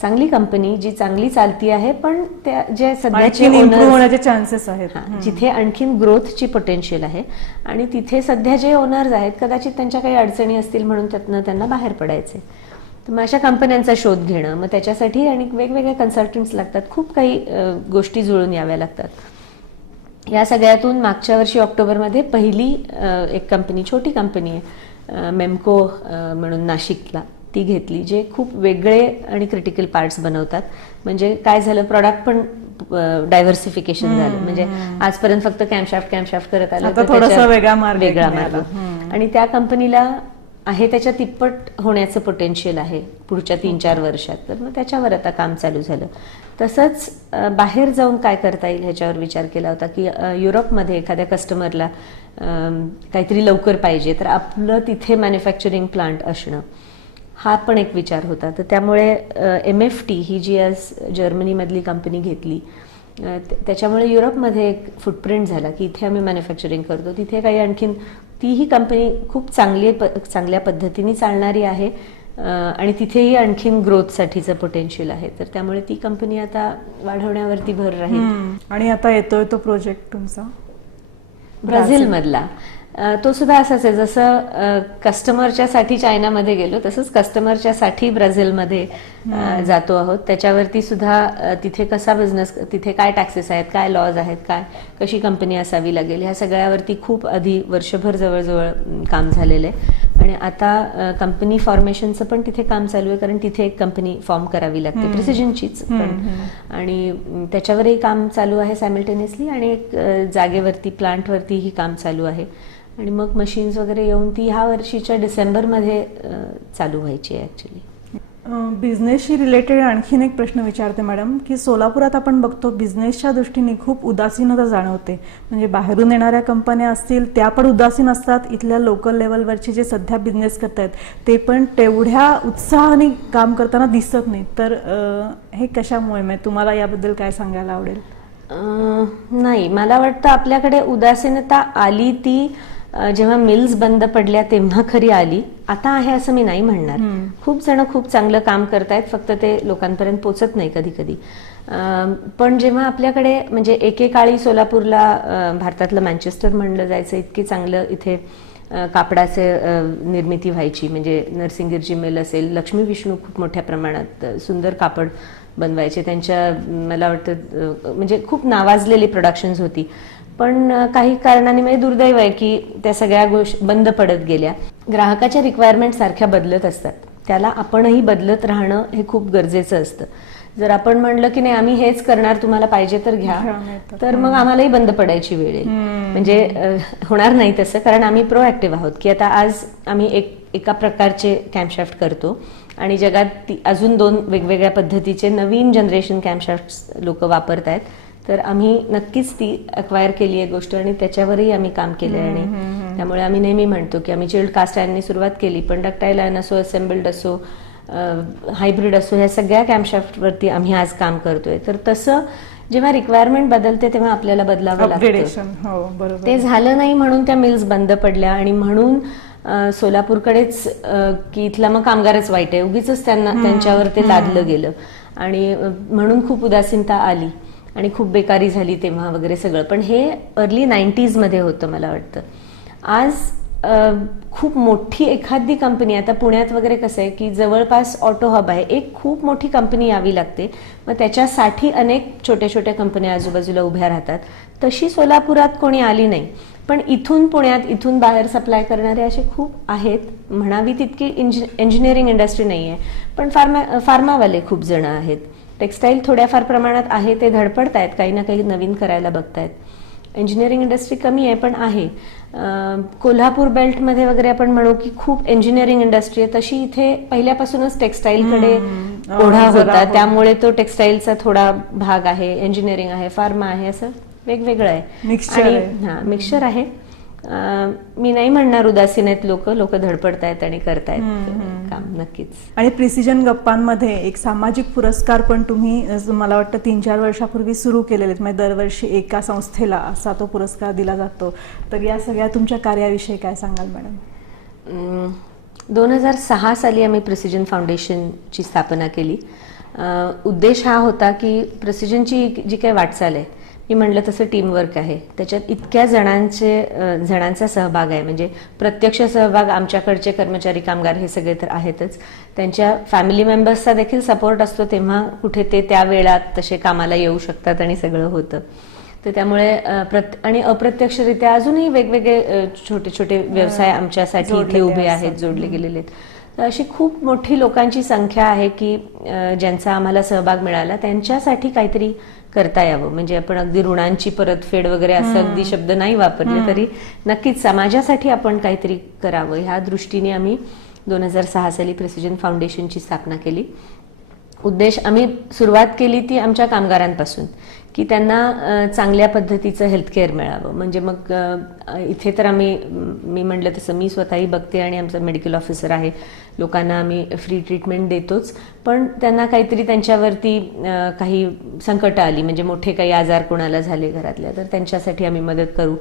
चांगली कंपनी जी चांगली चालती आहे, पण त्या जे सध्याचे होण्याचे चान्सेस आहेत, जिथे आणखीन ग्रोथची पोटेन्शियल आहे आणि तिथे सध्या जे ओनर्स आहेत कदाचित त्यांच्या काही अडचणी असतील म्हणून त्यातनं त्यांना बाहेर पडायचे. तर मग अशा कंपन्यांचा शोध घेणं, मग त्याच्यासाठी आणि वेगवेगळे कन्सल्टंट्स लागतात, खूप काही गोष्टी जुळून याव्या लागतात. या सगळ्यातून मागच्या वर्षी ऑक्टोबरमध्ये पहिली एक कंपनी, छोटी कंपनी आहे मेमको म्हणून नाशिकला, ती घेतली, जे खूप वेगळे आणि क्रिटिकल पार्ट्स बनवतात. म्हणजे काय झालं, प्रॉडक्ट पण डायव्हर्सिफिकेशन झालं. म्हणजे आजपर्यंत फक्त कॅम्पशाफ्ट करत आलं, तर थोडासा वेगळा मार्ग. आणि त्या कंपनीला आहे त्याच्या तिप्पट होण्याचं पोटेन्शियल आहे पुढच्या 3-4 वर्षात. तर मग त्याच्यावर आता काम चालू झालं. तसंच बाहेर जाऊन काय करता येईल ह्याच्यावर विचार केला होता की युरोपमध्ये एखाद्या कस्टमरला काहीतरी लवकर पाहिजे, तर आपलं तिथे मॅन्युफॅक्चरिंग प्लांट असणं, हा पण एक विचार होता. तर त्यामुळे MFT ही जी आज जर्मनीमधली कंपनी घेतली, त्याच्यामुळे युरोपमध्ये एक फुटप्रिंट झाला की इथे आम्ही मॅन्युफॅक्चरिंग करतो. तिथे काही आणखीन तीही कंपनी खूप चांगल्या पद्धतीने चालणारी आहे आणि तिथेही आणखीन ग्रोथसाठीचं पोटेन्शियल आहे. तर त्यामुळे ती कंपनी आता वाढवण्यावरती भर राहील. आणि आता येतोय तो प्रोजेक्ट तुमचा ब्राझीलमधला, तो सुद्धा असाच आहे. जसं कस्टमरच्या साठी चायनामध्ये गेलो, तसंच कस्टमरच्या साठी ब्राझीलमध्ये जातो आहोत. त्याच्यावरती सुद्धा तिथे कसा बिझनेस, तिथे काय टॅक्सेस आहेत, काय लॉज आहेत, कशी कंपनी असावी लागेल, ह्या सगळ्यावरती खूप आधी वर्षभर जवळजवळ काम झालेलं आहे. आणि आता कंपनी फॉर्मेशनचं पण तिथे काम चालू आहे, कारण तिथे एक कंपनी फॉर्म करावी लागते, प्रिसिजनचीच पण. आणि त्याच्यावरही काम चालू आहे सायमल्टेनियसली, आणि एक जागेवरती प्लांटवरतीही काम चालू आहे. आणि मग मशीन्स वगैरे येऊन ती ह्या वर्षीच्या डिसेंबरमध्ये चालू व्हायची आहे ऍक्च्युली. बिझनेसशी रिलेटेड आणखीन एक प्रश्न विचारते मॅडम, की सोलापुरात आपण बघतो बिझनेसच्या दृष्टीने खूप उदासीनता जाणवते. म्हणजे बाहेरून येणाऱ्या कंपन्या असतील त्या पण उदासीन असतात, इथल्या लोकल लेवलवरचे जे सध्या बिझनेस करतायत ते पण तेवढ्या उत्साहाने काम करताना दिसत नाही. तर हे कशामुळे, म्हणजे तुम्हाला याबद्दल काय सांगायला आवडेल? नाही, मला वाटतं आपल्याकडे उदासीनता आली ती जेव्हा मिल्स बंद पडल्या तेव्हा खरी आली. आता आहे असं मी नाही म्हणणार. खूप जण खूप चांगलं काम करतायत, फक्त ते लोकांपर्यंत पोचत नाही कधी कधी. पण जेव्हा आपल्याकडे म्हणजे एकेकाळी सोलापूरला भारतातलं मँचेस्टर म्हणलं जायचं, इतकी चांगलं इथे कापडाचे निर्मिती व्हायची. म्हणजे नरसिंगीरची मिल असेल, लक्ष्मी विष्णू खूप मोठ्या प्रमाणात सुंदर कापड बनवायचे. त्यांच्या मला वाटतं म्हणजे खूप नावाजलेली प्रोडक्शन्स होती. पण काही कारणाने म्हणजे दुर्दैव आहे की त्या सगळ्या गोष्टी बंद पडत गेल्या. ग्राहकाच्या रिक्वायरमेंट सारख्या बदलत असतात, त्याला आपणही बदलत राहणं हे खूप गरजेचं असतं. जर आपण म्हणलं की नाही आम्ही हेच करणार, तुम्हाला पाहिजे तर घ्या, तर मग आम्हालाही बंद पडायची वेळ येईल. म्हणजे होणार नाही तसं, कारण आम्ही प्रोएक्टिव्ह आहोत की आता आज आम्ही एका प्रकारचे कॅम्पशाफ्ट करतो आणि जगात अजून 2 वेगवेगळ्या पद्धतीचे नवीन जनरेशन कॅम्पशाफ्ट लोक वापरत आहेत. तर आम्ही नक्कीच ती अक्वायर केली आहे गोष्ट आणि त्याच्यावरही आम्ही काम केलं आहे. आणि त्यामुळे आम्ही नेहमी म्हणतो की आम्ही चिल्ड कास्ट आयर्नने सुरुवात केली, पण डक्टाईल आयर्न असो, असेंबल्ड असो, हायब्रिड असो, ह्या सगळ्या कॅम्पशाफ्टवरती आम्ही आज काम करतोय. तर तसं जेव्हा रिक्वायरमेंट बदलते तेव्हा आपल्याला बदलावं लागतं. ते झालं नाही म्हणून त्या मिल्स बंद पडल्या आणि म्हणून सोलापूरकडेच की इथला मग कामगारच वाईट आहे, उगीच त्यांच्यावर ते लादलं गेलं आणि म्हणून खूप उदासीनता आली आणि खूप बेकारी झाली तेव्हा वगैरे सगळं. पण हे अर्ली 90s मध्ये होतं मला वाटतं. आज खूप मोठी एखादी कंपनी, आता पुण्यात वगैरे कसं आहे की जवळपास ऑटो हब आहे, एक खूप मोठी कंपनी यावी लागते, मग त्याच्यासाठी अनेक छोट्या छोट्या कंपन्या आजूबाजूला उभ्या राहतात. तशी सोलापुरात कोणी आली नाही. पण इथून पुण्यात, इथून बाहेर सप्लाय करणारे असे खूप आहेत. म्हणावी तितकी इंजिनिअरिंग इंडस्ट्री नाही आहे, पण फार्मावाले खूप जण आहेत. टेक्स्टाईल थोड्याफार प्रमाणात आहे, ते धडपडत आहेत, काही ना काही नवीन करायला बघतायत. इंजिनिअरिंग इंडस्ट्री कमी आहे पण आहे. कोल्हापूर बेल्टमध्ये वगैरे आपण म्हणू की खूप इंजिनिअरिंग इंडस्ट्री आहे, तशी इथे पहिल्यापासूनच टेक्स्टाईलकडे ओढा होता, त्यामुळे तो टेक्स्टाईलचा थोडा भाग आहे, इंजिनिअरिंग आहे, फार्मा आहे, असं वेगवेगळं आहे. मिक्सचर आहे. मी नाही म्हणणार उदासीन आहेत लोक धडपडतायत आणि करतायत काम नक्कीच. आणि प्रिसिजन गप्पांमध्ये एक सामाजिक पुरस्कार पण तुम्ही मला वाटतं 3-4 वर्षापूर्वी सुरू केलेले आहेत. म्हणजे दरवर्षी एका संस्थेला असा तो पुरस्कार दिला जातो. तर या सगळ्या तुमच्या कार्याविषयी काय सांगाल मॅडम? 2006 साली आम्ही प्रिसिजन फाउंडेशनची स्थापना केली. उद्देश हा होता की प्रिसिजनची जी काही वाटचाल आहे, मी म्हटलं तसं टीमवर्क आहे, त्याच्यात इतक्या जणांचा सहभाग आहे. म्हणजे प्रत्यक्ष सहभाग, आमच्याकडचे कर्मचारी कामगार हे सगळे तर आहेतच, त्यांच्या फॅमिली मेंबर्सचा देखील सपोर्ट असतो, तेव्हा कुठे ते त्या वेळात तसे कामाला येऊ शकतात आणि सगळं होतं. तर त्यामुळे आणि अप्रत्यक्षरित्या अजूनही वेगवेगळे छोटे छोटे व्यवसाय आमच्यासाठी इथे उभे आहेत, जोडले गेलेले आहेत. तर अशी खूप मोठी लोकांची संख्या आहे की ज्यांचा आम्हाला सहभाग मिळाला, त्यांच्यासाठी काहीतरी करता यावं. म्हणजे आपण अगदी ऋणांची परतफेड वगैरे असं अगदी शब्द नाही वापरले तरी नक्कीच समाजासाठी आपण काहीतरी करावं, ह्या दृष्टीने आम्ही 2006 साली प्रिसिजन फाउंडेशनची स्थापना केली. उद्देश, आम्ही सुरुवात केली ती आमच्या कामगारांपासून, की त्यांना चांगल्या पद्धतीचं हेल्थकेअर मिळावं. म्हणजे मग इथे तर मी म्हटलं तसं मी स्वतःही बघते आणि आमचं मेडिकल ऑफिसर आहे, लोकांना आम्ही फ्री ट्रीटमेंट देतोच, पण त्यांना काहीतरी त्यांच्यावरती काही संकट आली, म्हणजे मोठे काही आजार कोणाला झाले घरातल्या, तर त्यांच्यासाठी आम्ही मदत करू.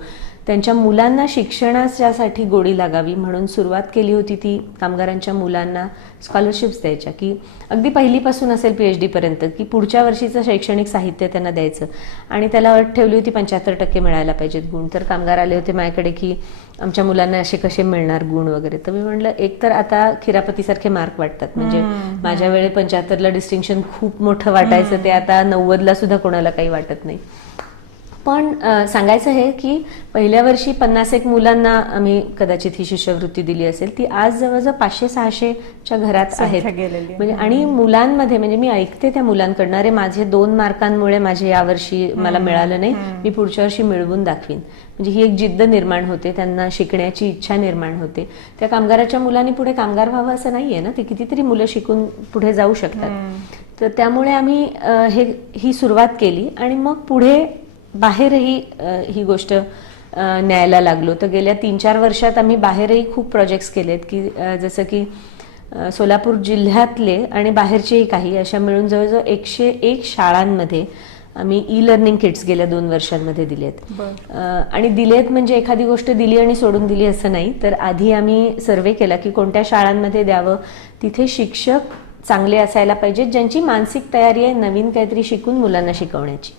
त्यांच्या मुलांना शिक्षणासाठी गोडी लागावी म्हणून सुरुवात केली होती ती कामगारांच्या मुलांना स्कॉलरशिप्स द्यायच्या, की अगदी पहिलीपासून असेल PhD पर्यंत, की पुढच्या वर्षीचं शैक्षणिक साहित्य त्यांना द्यायचं. आणि त्याला अट ठेवली होती 75% मिळायला पाहिजेत गुण. तर कामगार आले होते माझ्याकडे की आमच्या मुलांना असे कसे मिळणार गुण वगैरे. तर मी म्हटलं, एक तर आता खिरापतीसारखे मार्क वाटतात, म्हणजे माझ्या वेळी 75ला डिस्टिंक्शन खूप मोठं वाटायचं, ते आता 90ला सुद्धा कोणाला काही वाटत नाही. पण सांगायचं आहे की पहिल्या वर्षी 51 मुलांना आम्ही कदाचित ही शिष्यवृत्ती दिली असेल, ती आज जवळजवळ 500-600च्या घरात आहेत. म्हणजे आणि मुलांमध्ये, म्हणजे मी ऐकते त्या मुलांकडनं, अरे माझे 2 मार्कांमुळे माझे यावर्षी मला मिळालं नाही, मी पुढच्या वर्षी मिळवून दाखवीन. म्हणजे ही एक जिद्द निर्माण होते, त्यांना शिकण्याची इच्छा निर्माण होते. त्या कामगाराच्या मुलांनी पुढे कामगार व्हावं असं नाहीये ना, ते कितीतरी मुलं शिकून पुढे जाऊ शकतात. तर त्यामुळे आम्ही ही सुरुवात केली आणि मग पुढे बाहेरही ही गोष्ट न्यायला लागलो. तर गेल्या 3-4 वर्षात आम्ही बाहेरही खूप प्रोजेक्ट्स केलेत, की जसं की सोलापूर जिल्ह्यातले आणि बाहेरचेही काही अशा मिळून जवळजवळ 101 शाळांमध्ये आम्ही ई-लर्निंग किट्स गेल्या 2 वर्षांमध्ये दिलेत. आणि दिलेत म्हणजे एखादी गोष्ट दिली आणि सोडून दिली असं नाही, तर आधी आम्ही सर्वे केला की कोणत्या शाळांमध्ये द्यावं, तिथे शिक्षक चांगले असायला पाहिजेत, ज्यांची मानसिक तयारी आहे नवीन काहीतरी शिकून मुलांना शिकवण्याची.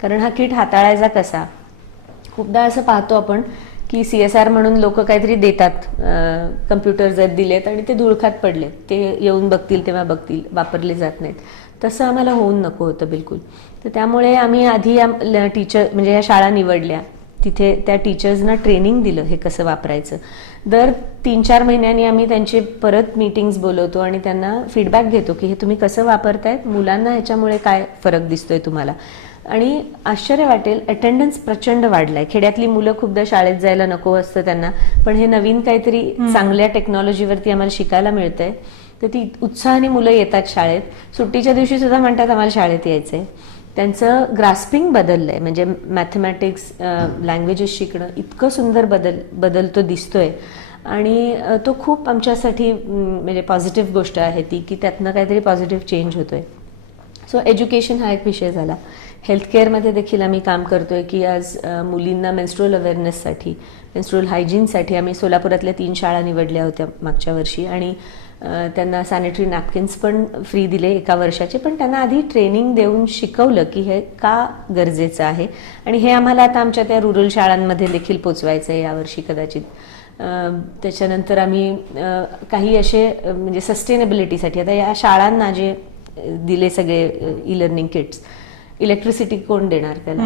कारण हा किट हाताळायचा कसा, खूपदा असं पाहतो आपण की CSR म्हणून लोक काहीतरी देतात, कम्प्युटर जर दिलेत आणि ते धुळखात पडलेत, ते येऊन बघतील तेव्हा बघतील, वापरले जात नाहीत. तसं आम्हाला होऊन नको होतं बिलकुल. तर त्यामुळे आम्ही आधी टीचर, म्हणजे ह्या शाळा निवडल्या, तिथे त्या टीचर्सना ट्रेनिंग दिलं हे कसं वापरायचं. दर 3-4 महिन्यांनी आम्ही त्यांचे परत मीटिंग्स बोलवतो आणि त्यांना फीडबॅक घेतो की हे तुम्ही कसं वापरतायत, मुलांना ह्याच्यामुळे काय फरक दिसतोय तुम्हाला. आणि आश्चर्य वाटेल, अटेंडन्स प्रचंड वाढलाय. खेड्यातली मुलं खूपदा शाळेत जायला नको असतं त्यांना, पण हे नवीन काहीतरी चांगल्या टेक्नॉलॉजीवरती आम्हाला शिकायला मिळतंय, तर ती उत्साहाने मुलं येतात शाळेत. सुट्टीच्या दिवशी सुद्धा म्हणतात आम्हाला शाळेत यायचंय. त्यांचं ग्रास्पिंग बदललंय, म्हणजे मॅथमॅटिक्स, लँग्वेजेस शिकणं इतकं सुंदर बदल तो दिसतोय. आणि तो खूप आमच्यासाठी म्हणजे पॉझिटिव्ह गोष्ट आहे ती, की त्यातनं काहीतरी पॉझिटिव्ह चेंज होतोय. सो एज्युकेशन हा एक विषय झाला. हेल्थकेअरमध्ये देखील आम्ही काम करतोय, की आज मुलींना मेन्स्ट्रुअल अवेअरनेससाठी, मेन्स्ट्रुअल हायजीनसाठी आम्ही सोलापुरातल्या 3 शाळा निवडल्या होत्या मागच्या वर्षी, आणि त्यांना सॅनिटरी नॅपकिन्स पण फ्री दिले 1 वर्षाचे. पण त्यांना आधी ट्रेनिंग देऊन शिकवलं की हे का गरजेचं आहे, आणि हे आम्हाला आता आमच्या त्या रुरल शाळांमध्ये देखील पोचवायचं आहे यावर्षी कदाचित. त्याच्यानंतर आम्ही काही असे म्हणजे सस्टेनेबिलिटीसाठी आता या शाळांना जे दिले सगळे ई लर्निंग किट्स, इलेक्ट्रिसिटी कोण देणार त्याला?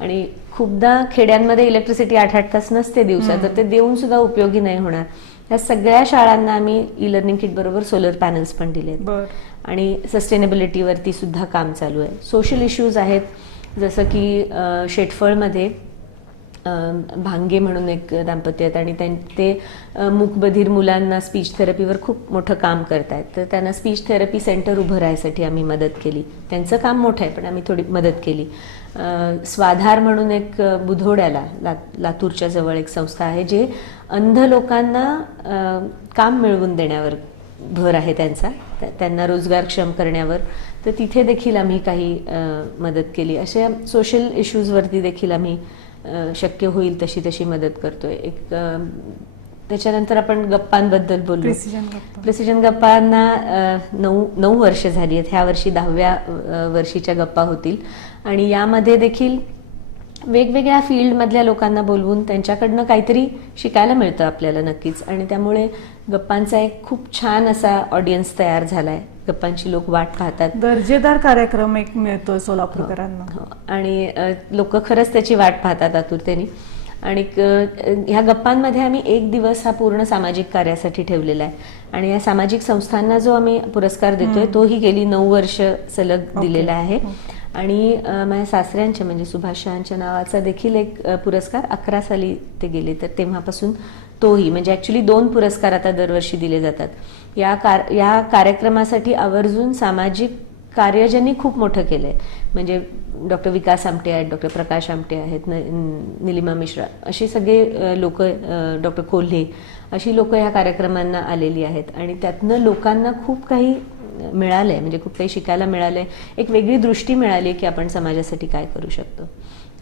आणि खूपदा खेड्यांमध्ये इलेक्ट्रिसिटी 8-8 तास नसते दिवसात, तर ते देऊन सुद्धा उपयोगी नाही होणार. या सगळ्या शाळांना आम्ही ई लर्निंग किट बरोबर सोलर पॅनल्स पण दिलेत आणि सस्टेनेबिलिटीवरती सुद्धा काम चालू आहे. सोशल इश्यूज आहेत जसं की शेटफळमध्ये भांगे म्हणून एक दाम्पत्य आहेत आणि ते मूकबधीर मुलांना स्पीच थेरपीवर खूप मोठं काम करतायत. तर त्यांना स्पीच थेरपी सेंटर उभं राहायसाठी आम्ही मदत केली. त्यांचं काम मोठं आहे पण आम्ही थोडी मदत केली. स्वाधार म्हणून एक बुधोड्याला लातूरच्या जवळ एक संस्था आहे जे अंध लोकांना काम मिळवून देण्यावर भर आहे त्यांचा, त्यांना रोजगारक्षम करण्यावर. तर तिथे देखील आम्ही काही मदत केली. अशा सोशल इश्यूजवरती देखील आम्ही शक्य होईल तशी मदत करतोय. त्याच्यानंतर आपण गप्पांबद्दल बोललो. प्रिसिजन गप्पांना 9 वर्ष झाली आहेत. ह्या वर्षी 10व्या वर्षीच्या गप्पा होतील आणि यामध्ये देखील वेगवेगळ्या फील्डमधल्या लोकांना बोलवून त्यांच्याकडनं काहीतरी शिकायला मिळतं आपल्याला नक्कीच. आणि त्यामुळे गप्पांचा एक खूप छान असा ऑडियन्स तयार झालाय. गप्पांची लोक वाट पाहतात. दर्जेदार कार्यक्रम एक मिळतोय सोलापूरकरांना आणि लोक खरंच त्याची वाट पाहतात आतुरतेने. आणि ह्या गप्पांमध्ये आम्ही 1 दिवस हा पूर्ण सामाजिक कार्यासाठी ठेवलेला आहे. आणि या सामाजिक संस्थांना जो आम्ही पुरस्कार देतोय तोही गेली 9 वर्ष सलग दिलेला आहे. आणि माझ्या सासऱ्यांच्या म्हणजे सुभाष शहांच्या नावाचा देखील एक पुरस्कार 11 साली ते गेले, तर तेव्हापासून तोही म्हणजे ऍक्च्युली 2 पुरस्कार आता दरवर्षी दिले जातात. या कार्यक्रमासाठी आवर्जून सामाजिक कार्य ज्यांनी खूप मोठं केलंय म्हणजे डॉक्टर विकास आमटे आहेत, डॉक्टर प्रकाश आमटे आहेत, निलिमा मिश्रा, अशी सगळे लोक, डॉक्टर कोल्हे, अशी लोक या कार्यक्रमांना आलेली आहेत. आणि त्यातनं लोकांना खूप काही मिळालंय, म्हणजे खूप काही शिकायला मिळालंय. एक वेगळी दृष्टी मिळाली की आपण समाजासाठी काय करू शकतो.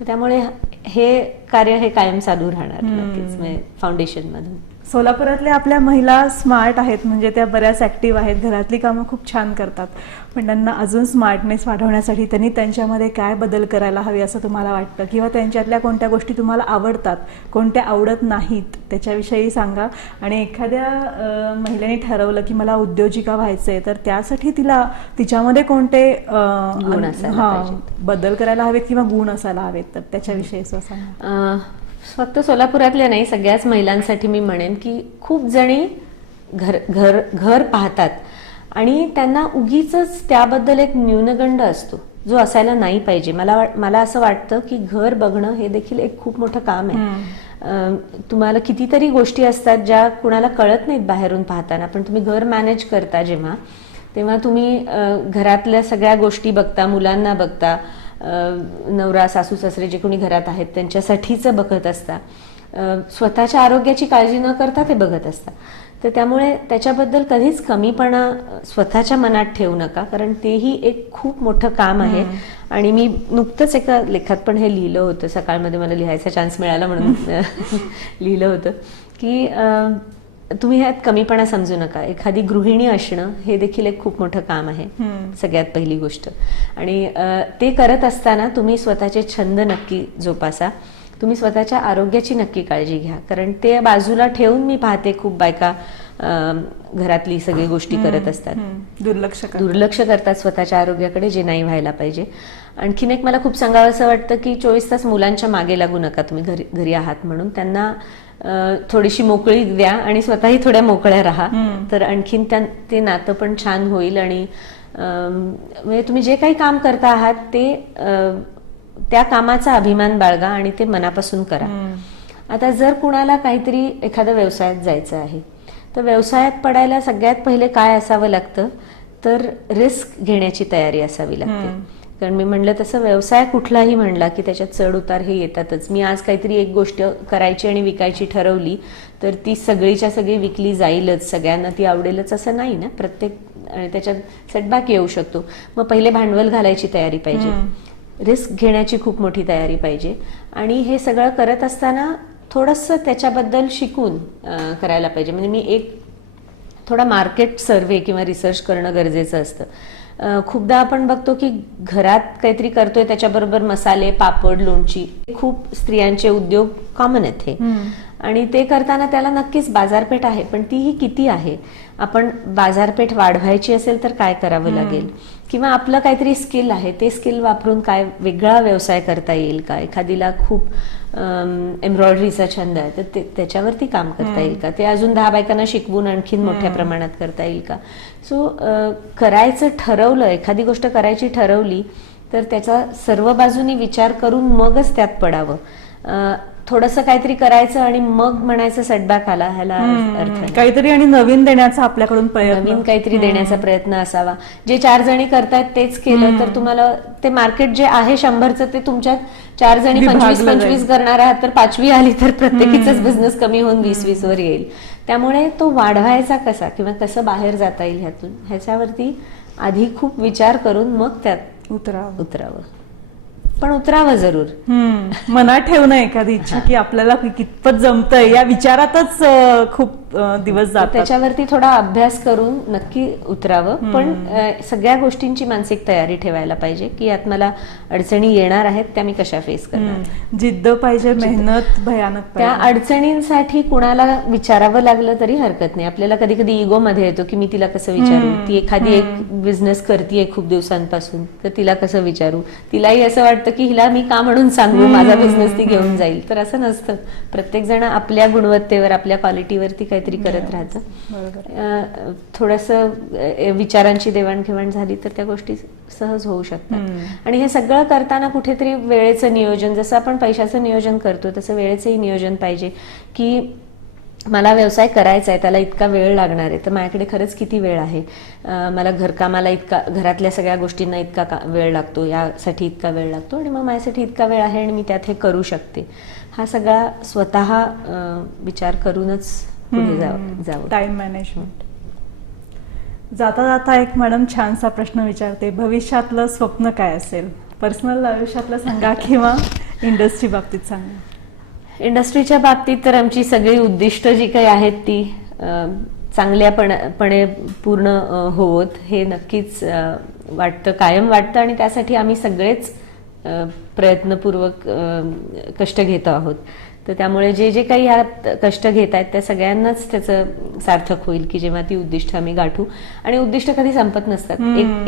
त्यामुळे हे कार्य हे कायम चालू राहणार नक्कीच फाउंडेशन मधून. सोलापुरातल्या आपल्या महिला स्मार्ट आहेत, म्हणजे त्या बऱ्याच ऍक्टिव्ह आहेत, घरातली कामं खूप छान करतात. पण त्यांना अजून स्मार्टनेस वाढवण्यासाठी त्यांनी त्यांच्यामध्ये काय बदल करायला हवे असं तुम्हाला वाटतं? किंवा त्यांच्यातल्या कोणत्या गोष्टी तुम्हाला आवडतात, कोणत्या आवडत नाहीत, त्याच्याविषयी सांगा. आणि एखाद्या महिलेने ठरवलं की मला उद्योजिका व्हायचंय, तर त्यासाठी तिच्यामध्ये कोणते बदल करायला हवेत किंवा गुण असायला हवेत, तर त्याच्याविषयी सांगा. फक्त सोलापुरातल्या नाही, सगळ्याच महिलांसाठी मी म्हणेन की खूप जणी घर पाहतात आणि त्यांना उगीच त्याबद्दल एक न्यूनगंड असतो जो असायला नाही पाहिजे. मला असं वाटतं की घर बघणं हे देखील एक खूप मोठं काम आहे. तुम्हाला कितीतरी गोष्टी असतात ज्या कुणाला कळत नाहीत बाहेरून पाहताना, पण तुम्ही घर मॅनेज करता तेव्हा तुम्ही घरातल्या सगळ्या गोष्टी बघता, मुलांना बघता, नवरा सासू सासरे जे कोणी घरात आहेत त्यांच्यासाठीच बघत असता, स्वतःच्या आरोग्याची काळजी न करता ते बघत असता. तर त्यामुळे त्याच्याबद्दल कधीच कमीपणा स्वतःच्या मनात ठेवू नका, कारण तेही एक खूप मोठं काम आहे. आणि मी नुकतंच एका लेखात पण हे लिहिलं होतं, सकाळमध्ये मला लिहायचा चान्स मिळाला म्हणून लिहिलं होतं की तुम्ही ह्यात कमीपणा समजू नका. एखादी गृहिणी असणं हे देखील एक खूप मोठं काम आहे, सगळ्यात पहिली गोष्ट. आणि ते करत असताना तुम्ही स्वतःचे छंद नक्की जोपासा, तुम्ही स्वतःच्या आरोग्याची नक्की काळजी घ्या. कारण ते बाजूला ठेवून मी पाहते खूप बायका घरातली सगळी गोष्टी करत असतात, दुर्लक्ष करतात स्वतःच्या आरोग्याकडे, जे नाही व्हायला पाहिजे. आणखीन एक मला खूप सांगावं असं वाटतं की 24 तास मुलांच्या मागे लागू नका तुम्ही घरी आहात म्हणून. त्यांना थोडीशी मोकळी द्या आणि स्वतःही थोड्या मोकळ्या राहा, तर आणखीन ते नातं पण छान होईल. आणि म्हणजे तुम्ही जे काही काम करता आहात ते त्या कामाचा अभिमान बाळगा आणि ते मनापासून करा. आता जर कुणाला काहीतरी एखाद्या व्यवसायात जायचं आहे, तर व्यवसायात पडायला सगळ्यात पहिले काय असावं लागतं, तर रिस्क घेण्याची तयारी असावी लागते. कारण मी म्हणलं तसं व्यवसाय कुठलाही म्हणला की त्याच्यात चढ उतार हे येतातच. मी आज काहीतरी एक गोष्ट करायची आणि विकायची ठरवली तर ती सगळीच्या सगळी विकली जाईलच, सगळ्यांना ती आवडेलच असं नाही ना. त्याच्यात सेटबॅक येऊ शकतो. मग पहिले भांडवल घालायची तयारी पाहिजे, रिस्क घेण्याची खूप मोठी तयारी पाहिजे. आणि हे सगळं करत असताना थोडंसं त्याच्याबद्दल शिकून करायला पाहिजे. म्हणजे मी एक थोडा मार्केट सर्व्हे किंवा रिसर्च करणं गरजेचं असतं. खूपदा आपण बघतो की घरात काहीतरी करतोय त्याच्याबरोबर मसाले, पापड, लोणची, खूप स्त्रियांचे उद्योग कॉमन आहेत हे. आणि ते करताना त्याला नक्कीच बाजारपेठ आहे, पण तीही किती आहे. आपण बाजारपेठ वाढवायची असेल तर काय करावं लागेल, किंवा आपलं काहीतरी स्किल आहे, ते स्किल वापरून काय वेगळा व्यवसाय करता येईल का, एखादीला खूप एम्ब्रॉयडरीचा छंद आहे तर त्याच्यावरती काम करता येईल का, ते अजून 10 बायकांना शिकवून आणखीन मोठ्या प्रमाणात करता येईल का. सो करायचं ठरवलं, एखादी गोष्ट करायची ठरवली तर त्याचा सर्व बाजूनी विचार करून मगच त्यात पडावं. थोडंसं काहीतरी करायचं आणि मग म्हणायचं सेटबॅक आला, ह्याला अर्थ नाही. काहीतरी आणि नवीन देण्याचा आपल्याकडून प्रयत्न, नवीन काहीतरी देण्याचा प्रयत्न असावा. जे 4 जणी करतायत तेच केलं तर तुम्हाला ते मार्केट जे आहे 100चं ते तुमच्या 4 जणी 25-25 करणार आहात, तर 5वी आली तर प्रत्येकीचाच बिझनेस कमी होऊन 20-20 वर येईल. त्यामुळे तो वाढवायचा कसा किंवा कसं बाहेर जाता येईल ह्यातून, ह्याच्यावरती आधी खूप विचार करून मग त्यात उतरावं. पण उतरावं जरूर. मनात ठेवणं एखादी इच्छा की आपल्याला कितपत जमतंय, या विचारातच खूप दिवस जातात. त्याच्यावरती थोडा अभ्यास करून नक्की उतरावं. पण सगळ्या गोष्टींची मानसिक तयारी ठेवायला पाहिजे की यात मला अडचणी येणार आहेत, त्या मी कशा फेस करणार. जिद्द पाहिजे, मेहनत भयानक पाहिजे. त्या अडचणींसाठी कुणाला विचारावं लागलं तरी हरकत नाही. आपल्याला कधी कधी इगो मध्ये येतो की मी तिला कसं विचारू, ती एखादी एक बिझनेस करतीये खूप दिवसांपासून, तर तिला कसं विचारू. तिलाही असं वाटतं की हिला मी का म्हणून सांगू, माझा बिझनेस ती घेऊन जाईल. तर असं नसतं. प्रत्येक जण आपल्या गुणवत्तेवर, आपल्या क्वालिटीवरती काहीतरी करत राहतं. थोडंसं विचारांची देवाणघेवाण झाली तर त्या गोष्टी सहज होऊ शकतात. आणि हे सगळं करताना कुठेतरी वेळेचं नियोजन, जसं आपण पैशाचं नियोजन करतो तसं वेळेचंही नियोजन पाहिजे. की मला व्यवसाय करायचा आहे, त्याला इतका वेळ लागणार आहे, तर माझ्याकडे खरंच किती वेळ आहे. मला घरकामाला इतका, घरातल्या सगळ्या गोष्टींना इतका वेळ लागतो, यासाठी इतका वेळ लागतो, आणि मग माझ्यासाठी इतका वेळ आहे आणि मी त्यात हे करू शकते. हा सगळा स्वतः विचार करूनच पुढे जावं. Time management. जाता जाता एक मॅडम छानसा प्रश्न विचारते, भविष्यातलं स्वप्न काय असेल? पर्सनल आयुष्यातलं सांगा किंवा इंडस्ट्री बाबतीत सांगा. इंडस्ट्रीच्या बाबतीत तर आमची सगळी उद्दिष्ट जी काही आहेत ती चांगल्यापणे पूर्ण होवोत हे नक्कीच वाटतं, कायम वाटतं. आणि त्यासाठी आम्ही सगळेच प्रयत्नपूर्वक कष्ट घेत आहोत. तर त्यामुळे जे जे काही ह्यात कष्ट घेत आहेत त्या सगळ्यांनाच त्याचं सार्थक होईल की जेव्हा ती उद्दिष्ट आम्ही गाठू. आणि उद्दिष्ट कधी संपत नसतात.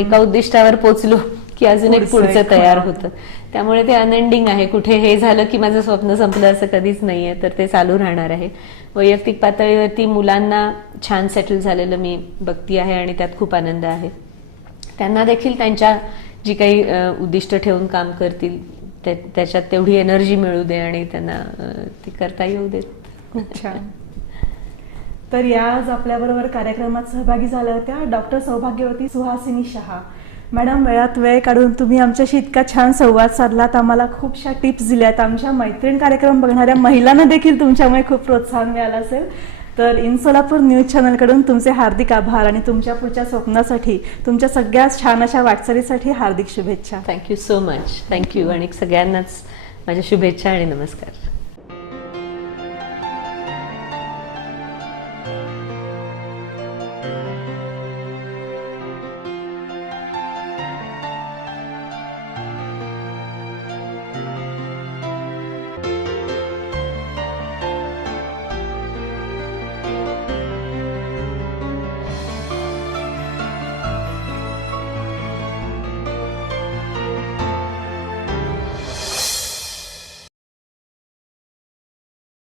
एका उद्दिष्टावर पोचलो की अजून एक पुढचं तयार होतं. त्यामुळे ते अनएंडिंग आहे. कुठे हे झालं की माझं स्वप्न संपलं असं कधीच नाहीये. तर ते चालू राहणार आहे. वैयक्तिक पातळीवरती मुलांना छान सेटल झालेलं मी बघती आहे आणि त्यात खूप आनंद आहे. त्यांना देखील त्यांच्या जी काही उद्दिष्ट ठेवून काम करतील त्याच्यात तेवढी एनर्जी मिळू दे आणि त्यांना ती करता येऊ देत. अच्छा. तर याच आपल्याबरोबर कार्यक्रमात सहभागी झाल्या होत्या डॉक्टर सौभाग्यवती सुहासिनी शहा मॅडम. वेळात वेळ काढून तुम्ही आमच्याशी इतका छान संवाद साधलात, आम्हाला खूपशा टिप्स दिल्यात. आमच्या मैत्रीण कार्यक्रम बघणाऱ्या महिलांना देखील तुमच्यामुळे खूप प्रोत्साहन मिळालं असेल. तर इन सोलापूर न्यूज चॅनलकडून तुमचे हार्दिक आभार आणि तुमच्या पुढच्या स्वप्नासाठी, तुमच्या सगळ्या छान अशा वाटचालीसाठी हार्दिक शुभेच्छा. Thank you so much. थँक्यू. आणि सगळ्यांनाच माझ्या शुभेच्छा आणि नमस्कार.